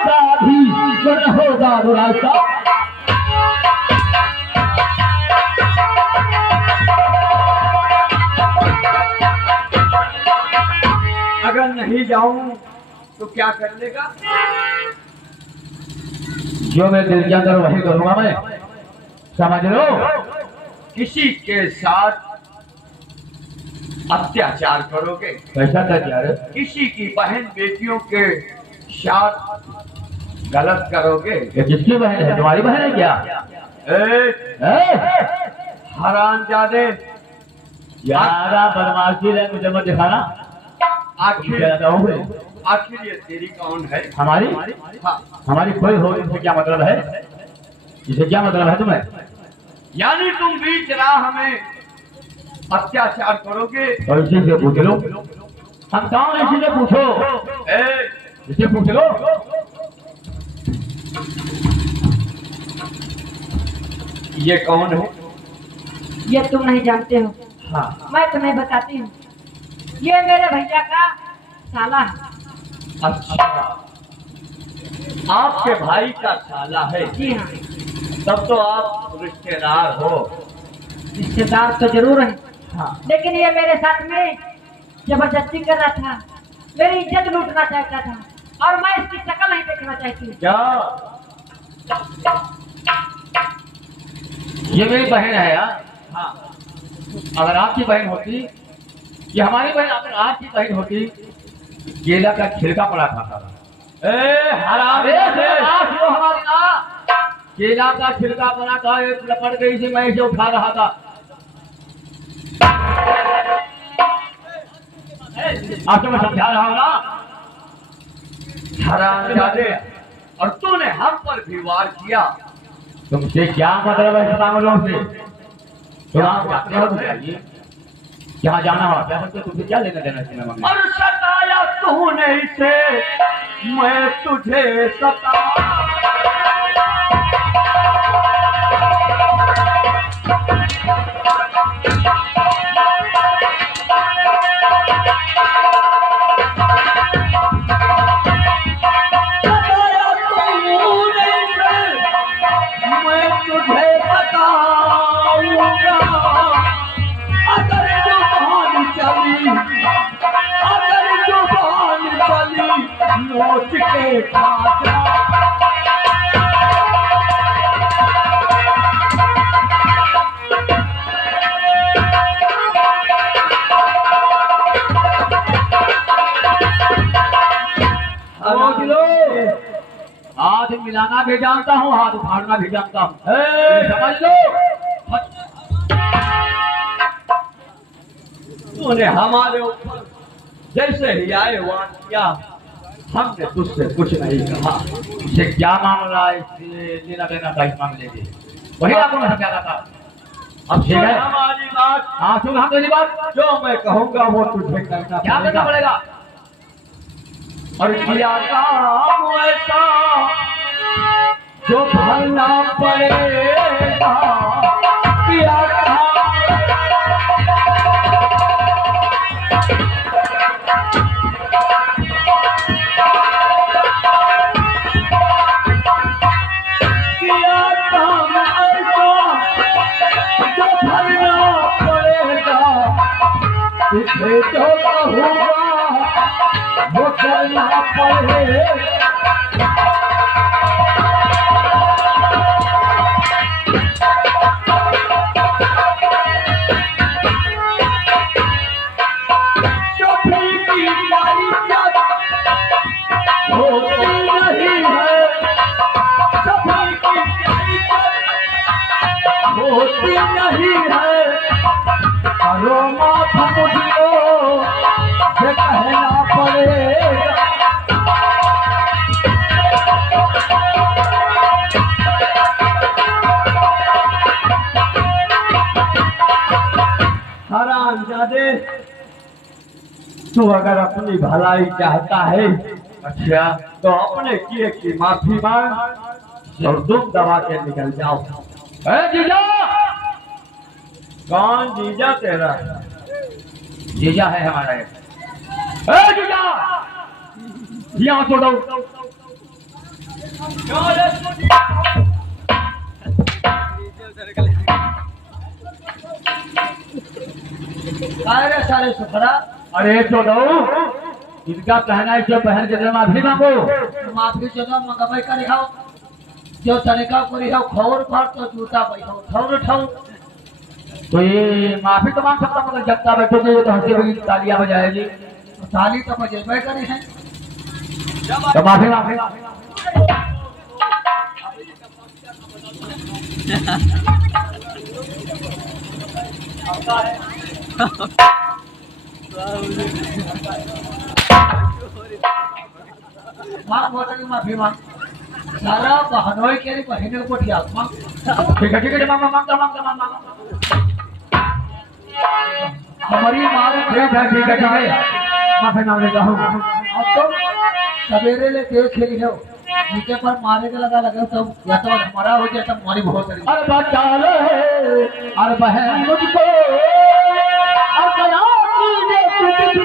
होगा भी वरना होगा रास्ता। अगर नहीं जाऊं तो क्या कर लेगा? जो मैं दिल के अंदर वही करूंगा मैं, समझ लो। किसी के साथ अत्याचार करोगे, कैसा अत्याचार है? किसी की बहन बेटियों के साथ गलत करोगे। ये किसकी बहन है? तुम्हारी बहन है क्या? हरामजादे, ज्यादा बदमाशी है, मुझे मत दिखाना। आखिर आखिर ये तेरी कौन है? हमारी हाँ, हमारी कोई हो, इससे क्या मतलब है? इसे क्या मतलब है तुम्हें? यानी तुम बीच राह में अत्याचार करोगे। और इसी से पूछ लो, हम कौन है? इसी से पूछो, इसे पूछ लो। ये कौन है? ये तुम नहीं जानते हो, हाँ, मैं तुम्हें बताती हूँ। ये मेरे भैया का साला है। अच्छा, आपके भाई का साला है? जी हाँ, तब तो आप रिश्तेदार हो। रिश्तेदार तो जरूर है, हाँ, लेकिन ये मेरे साथ में जबरदस्ती कर रहा था, मेरी इज्जत लूटना चाहता था, और मैं इसकी शक्ल नहीं देखना चाहती। क्या ये मेरी बहन है यार। हाँ, अगर आपकी बहन होती, ये हमारी बहन अगर आपकी बहन होती, केला का छिलका पड़ा था। हराम हमारी ना, केला का छिलका पड़ा था, एक लपट गई थी, मैं इसे उठा रहा था। आपको मैं समझा रहा हूँ ना। हरामजादे, और तूने हम पर भी वार किया। तुमसे क्या मतलब है पागलों से? तुम आप जाते हो तो जाइए, जहाँ जाना होता है तो तुमसे क्या लेना देना चाहिए? और सताया तूने इसे, मैं तुझे सताया। नोच के खा। समझ लो, हाथ मिलाना भी जानता हूँ, हाथ उठाना भी जानता हूँ। समझ लो, तूने हमारे ऊपर जैसे ही आए वार किया, हमने तुझसे कुछ नहीं कहा। इसे क्या मामला है? इससे लेना देना का इस मामले में वही आपको मैं समझाता था। अब ठीक है, हमारी बात, हाँ सुन, हम पहली बात, जो मैं कहूँगा वो तुझे करना क्या करना पड़ेगा? और किया काम ऐसा जो भरना पड़ेगा। किया काम ऐसा जो भरना पड़ेगा। इसे जो कहूँगा वो करना पड़ेगा। सभी की इज्जत होती नहीं है, सभी की इज्जत होती नहीं है। करो माफ मुझको से कहना पड़ेगा। हरामजादे, तू अगर अपनी भलाई चाहता है, अच्छा, तो अपने किए की माफी मांग और दुम दबा के निकल जाओ। जीजा, कौन जीजा तेरा? जीजा है हमारा ये। जीजा, यहाँ छोड़ दो। अरे सारे सुखरा अरे तो दो इनका कहना है जो बहन के माफी मांगो। माफी जगह मंगवाई कर दिखाओ जो तरीका को दिखाओ खौर पर तो जूता बैठाओ ठौर उठाओ तो ये माफी तो मांग सकता मगर जब बैठोगे तो हंसी बगी तालियां बजाएगी। ताली तो बजेबे करे हैं तो माफी माफी माँ बोल माफी मांग सारा बहनोई के लिए बहनों को ठिया मांग ठीक है मांगता हमारी माँ ठीक है माफी मांग लेता हूँ। अब तो सवेरे ले देख खेली हो नीचे पर मारे के लगा तो या तो हमारा हो जाए तो हमारी बहुत सारी अरे बचा ले अरे बहन मुझको और कया कीजिए कुछ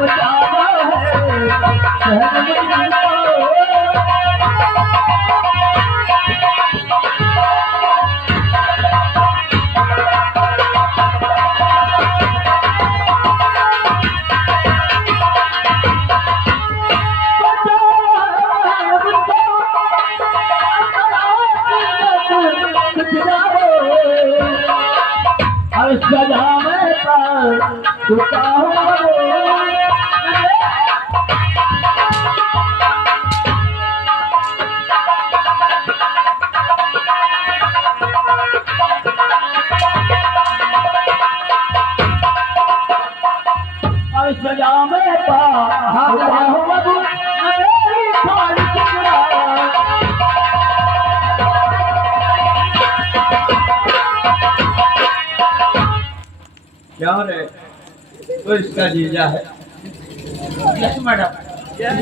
बचा ले बहन सजा में झुका सजा में क्या रे तो इसका जीजा है। यस मैडम यस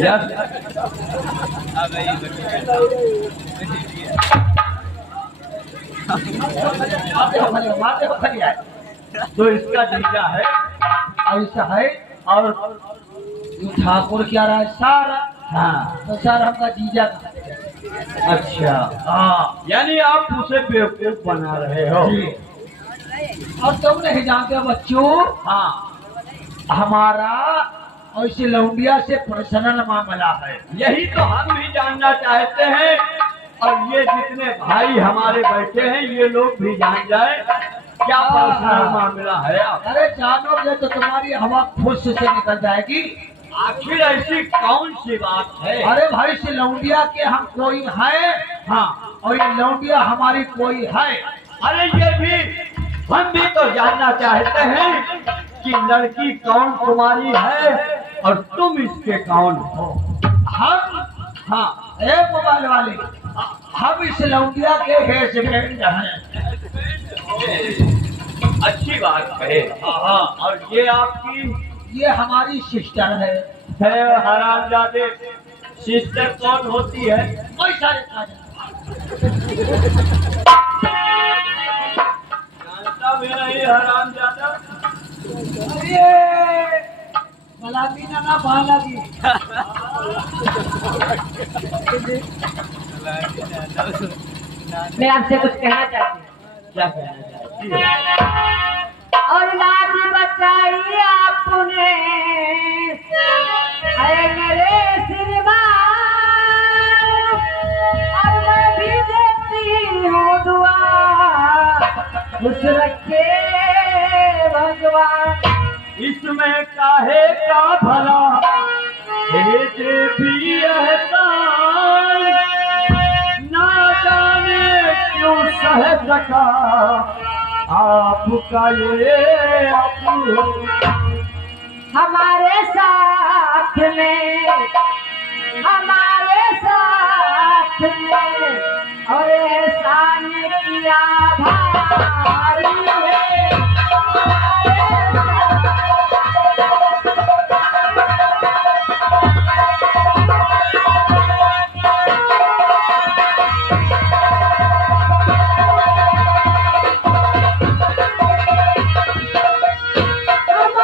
तो इसका जीजा है ऐसा है और ये ठाकुर क्या रहा है सारा हाँ तो सारा हमका जीजा का अच्छा हाँ यानी आप उसे बेवकूफ बना रहे हो। और तुम नहीं जानते बच्चों हाँ हमारा ऐसे लौंडिया से पर्सनल मामला है। यही तो हम भी जानना चाहते हैं और ये जितने भाई हमारे बैठे हैं ये लोग भी जान जाए क्या पर्सनल मामला है। अरे जानोगे तो तुम्हारी हवा फुस से निकल जाएगी। आखिर ऐसी कौन सी बात है। अरे भाई से लौंडिया के हम कोई है हाँ और ये लौंडिया हमारी कोई है। अरे ये भी हम भी तो जानना चाहते हैं कि लड़की कौन तुम्हारी है और तुम इसके कौन हो। हम हाँ ए मोबाइल वाले हम इस लौंडिया के हस्बैंड हैं। अच्छी बात है। हाँ और ये आपकी ये हमारी सिस्टर है। हरामजादे सिस्टर कौन होती है। कोई सारे जानता भी नहीं हरामजादा। अरे मलामी ना बालागी मैं आपसे कुछ कहना चाहती हूँ। क्या कहना चाहती है। और लाज बचाई आपने अरे मेरे श्रीमान और मैं भी देती हूँ दुआ खुश रखे भगवान। इसमें काहे का भला भेजे भी एहसान ना जाने क्यों सह सका आपका ये हमारे साथ में और एहसान किया भारी है।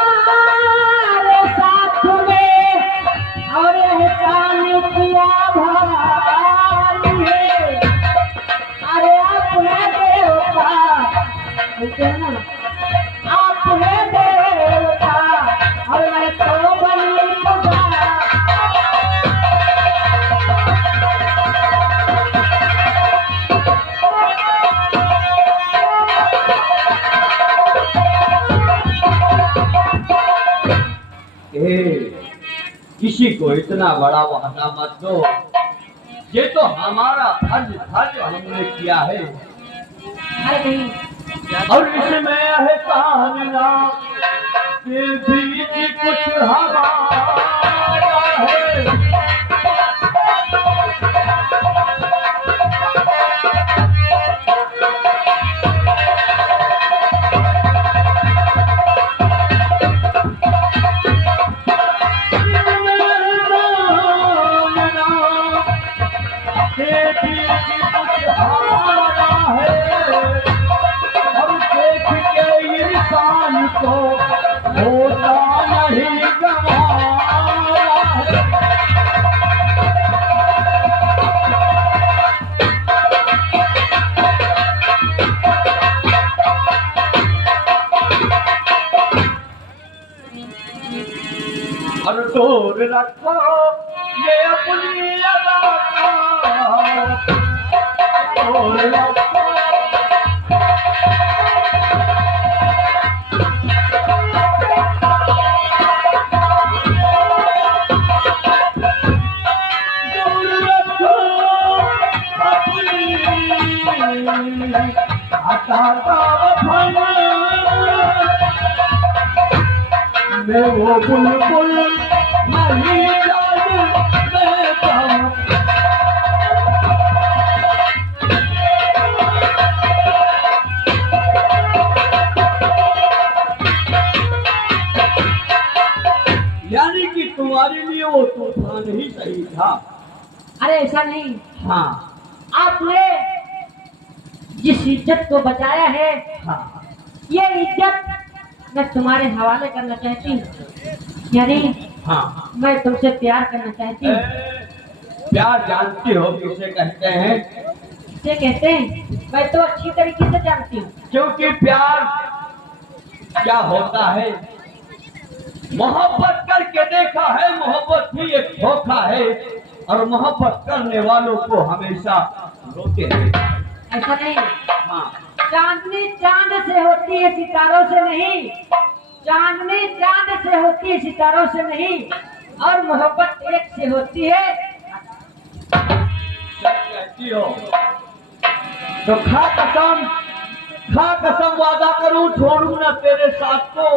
हमारे साथ में और एहसान किया किसी को इतना बड़ा वादा मत दो। ये तो हमारा फर्ज था जो हमने किया है। अरे नहीं, और इसमें है कहना के बीच कुछ हमारा है। तो होता नहीं गवारा है। और दूर रखो ये अपनी अदा का, दूर रखो। मैं वो बुलबुल नहीं यानी कि तुम्हारे लिए वो तूफान ही सही था। अरे ऐसा नहीं, हाँ आपने जिस इज्जत को बचाया है, हाँ ये इज्जत मैं तुम्हारे हवाले करना चाहती हूँ। यानी हाँ मैं तुमसे प्यार करना चाहती हूँ। प्यार जानती हो किसे कहते हैं? इसे कहते हैं, मैं तो अच्छी तरीके से जानती हूँ। क्योंकि प्यार क्या होता है, मोहब्बत करके देखा है, मोहब्बत भी एक धोखा है और मोहब्बत करने वालों को हमेशा रोते हैं। ऐसा नहीं, हाँ चांदनी चांद से होती है, सितारों से नहीं। चांदनी चांद से होती है, सितारों से नहीं। और मोहब्बत एक से होती है। सच कहती हो तो खा कसम वादा करूं छोड़ू न तेरे साथ को,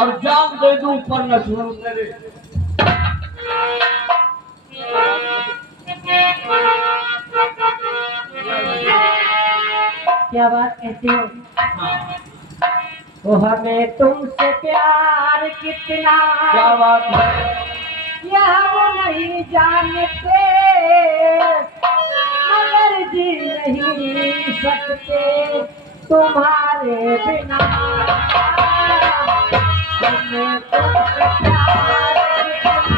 और जान दे दूं पर न छोड़ू तेरे। क्या बात कहते हो? वो हमें तुमसे प्यार कितना, क्या बात है, यह वो नहीं जानते, मगर जी नहीं सकते तुम्हारे बिना। हमें तुमसे प्यार कितना,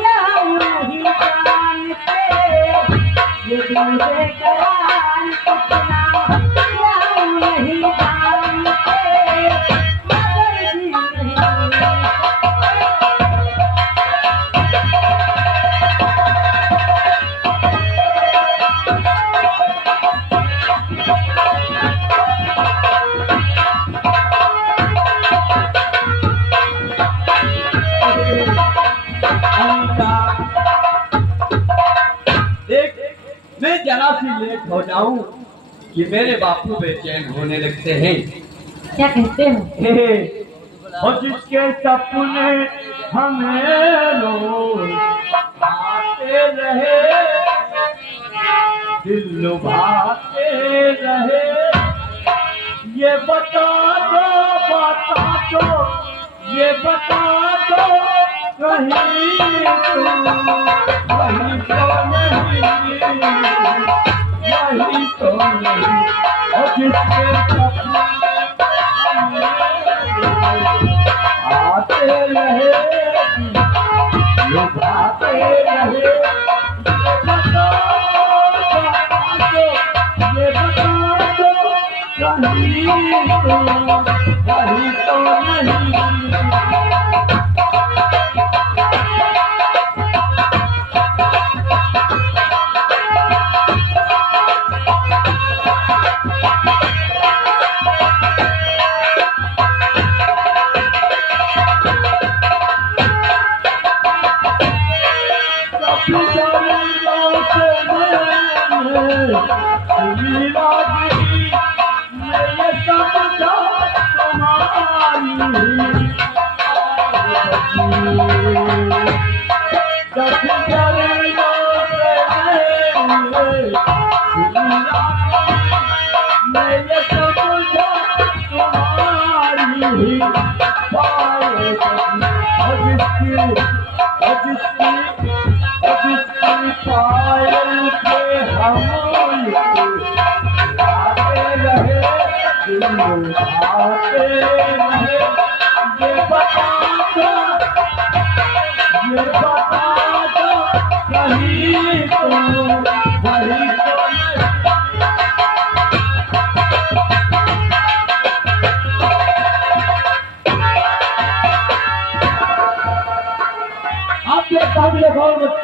यह नहीं जानते, मगर मैं जरा सी लेट हो जाऊं कि मेरे बापू बेचैन होने लगते हैं। क्या कहते हो? और जिसके सपने हमें रोज आते रहे, दिल लुभाते रहे, ये बता दो, ये बता दो, कहीं तो नहीं, यही तो नहीं। और जिसके सपने आते रहे, लुभाते रहे, ये बता दो, ये बता दो, कहीं तो नहीं।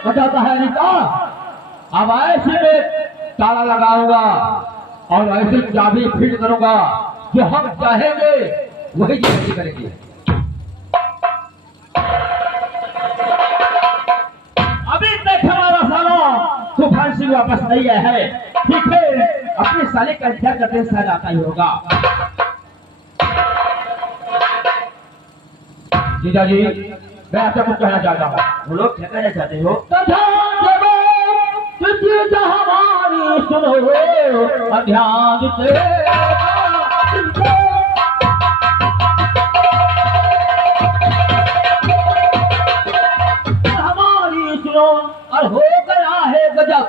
बजाता है निका, अब ऐसे में ताला लगाऊंगा और ऐसी चाबी फिट करूंगा जो हम चाहेंगे वही जिंदगी करेंगे। अभी तक हमारा साला तूफान सिंह वापस नहीं आया है, ठीक है, अपने साले का इंतजार करते शायद आता ही होगा। जीजा जी, मैं आपसे कुछ कहना चाहता हूँ। वो लोग क्या कहना चाहते हो? हमारी सुनो ध्यान से, हमारी सुनो, और हो गया है गजब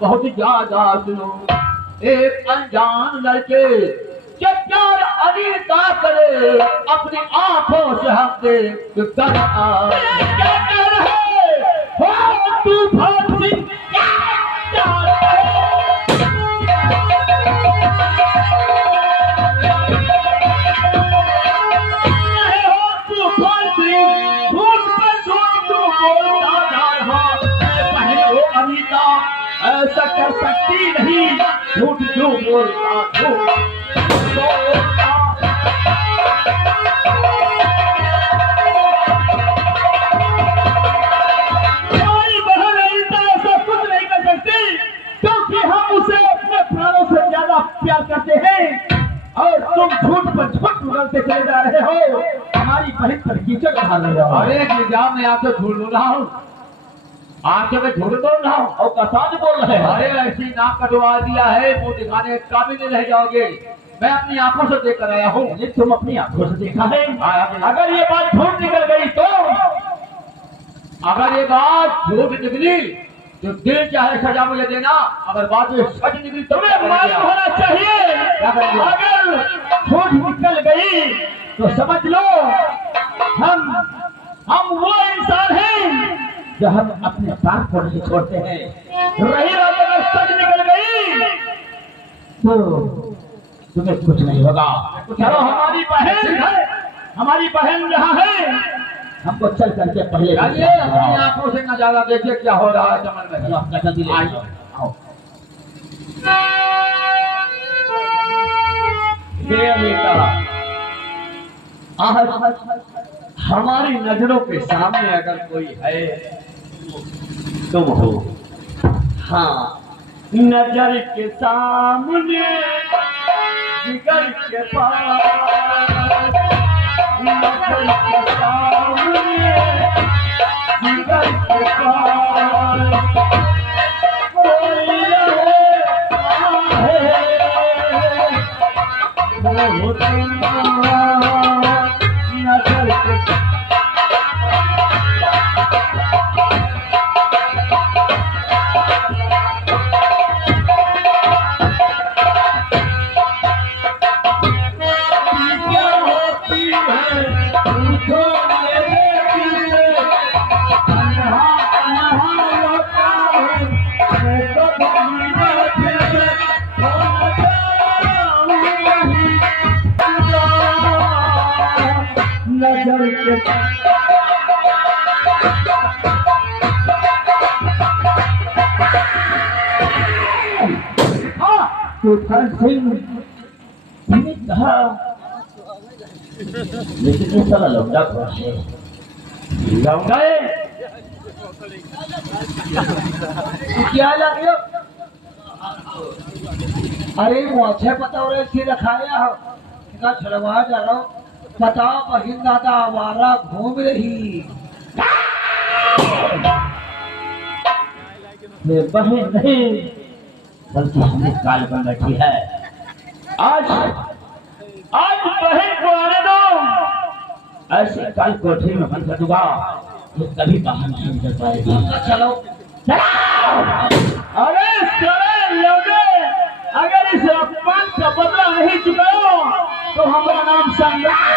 बहुत ज्यादा। सुनो, एक अनजान लड़के जब प्यार अनीता करे, अपनी आंखों से हम देख कर क्या कर है तूफान सिंह, तूफान सिंह, झूठ पर झूठ तू बोलता जा रहा है। पहले वो अनीता ऐसा कर सकती नहीं, झूठ क्यों बोलता झूठ। हमारी बहन अनीता ऐसा कुछ नहीं कर सकती, क्योंकि हम उसे अपने प्राणों से ज्यादा प्यार करते हैं, और तुम झूठ पर झूठ बोलते चले जा रहे हो, हमारी बहन पर कीचड़ उठा रहे हो। अरे निजाम, मैं आपसे झूठ बोल रहा हूँ, आपसे मैं झूठ बोल रहा हूँ और कसाज बोल रहे हैं। अरे ऐसी नाक कटवा दिया है, वो दिखाने काबिल नहीं रह जाओगे। मैं अपनी आंखों से देख कर आया हूँ। तुम अपनी आंखों से देखा है? अगर ये बात झूठ निकल गई तो, अगर ये बात झूठ निकली तो दिल चाहे सजा मुझे देना, अगर बात ये सच निकली तो तुम्हें मालूम होना चाहिए। अगर झूठ निकल गई तो समझ लो हम वो इंसान हैं जो हम अपने प्राण को नहीं छोड़ते हैं। रही बात अगर सच निकल गई तो तुम्हें कुछ नहीं होगा। चलो, हमारी बहन यहाँ है, हमको चल करके पहले अपनी आंखों से नजारा देखिए क्या हो रहा है चमन में। आओ। आज हमारी नजरों के सामने अगर कोई है तुम हो। हाँ, नजर के सामने जिगर के पास, नजर के सामने जिगर के पास कोई रहे वो नजर के नजर के तुफान सिंह मैंने कहा, लेकिन ये सारा लौंडा कौन है? लौंडा है क्या लगे? अरे मुझे पता हो रहा है रखाया हो इनका छलवा जा रहा हूँ। बताओ बहिन दादा आवारा घूम रही। मेरे बहन नहीं बल्कि हमें काल बन रखी है। आज बहन को आने दो, ऐसे काल कोठरी में बंद कर दूंगा ये कभी बाहर नहीं निकल पाएगी। चलो अरे सारे लोगे, अगर इस अपमान का बदला नहीं चुकाओ तो हमारा नाम संग्राम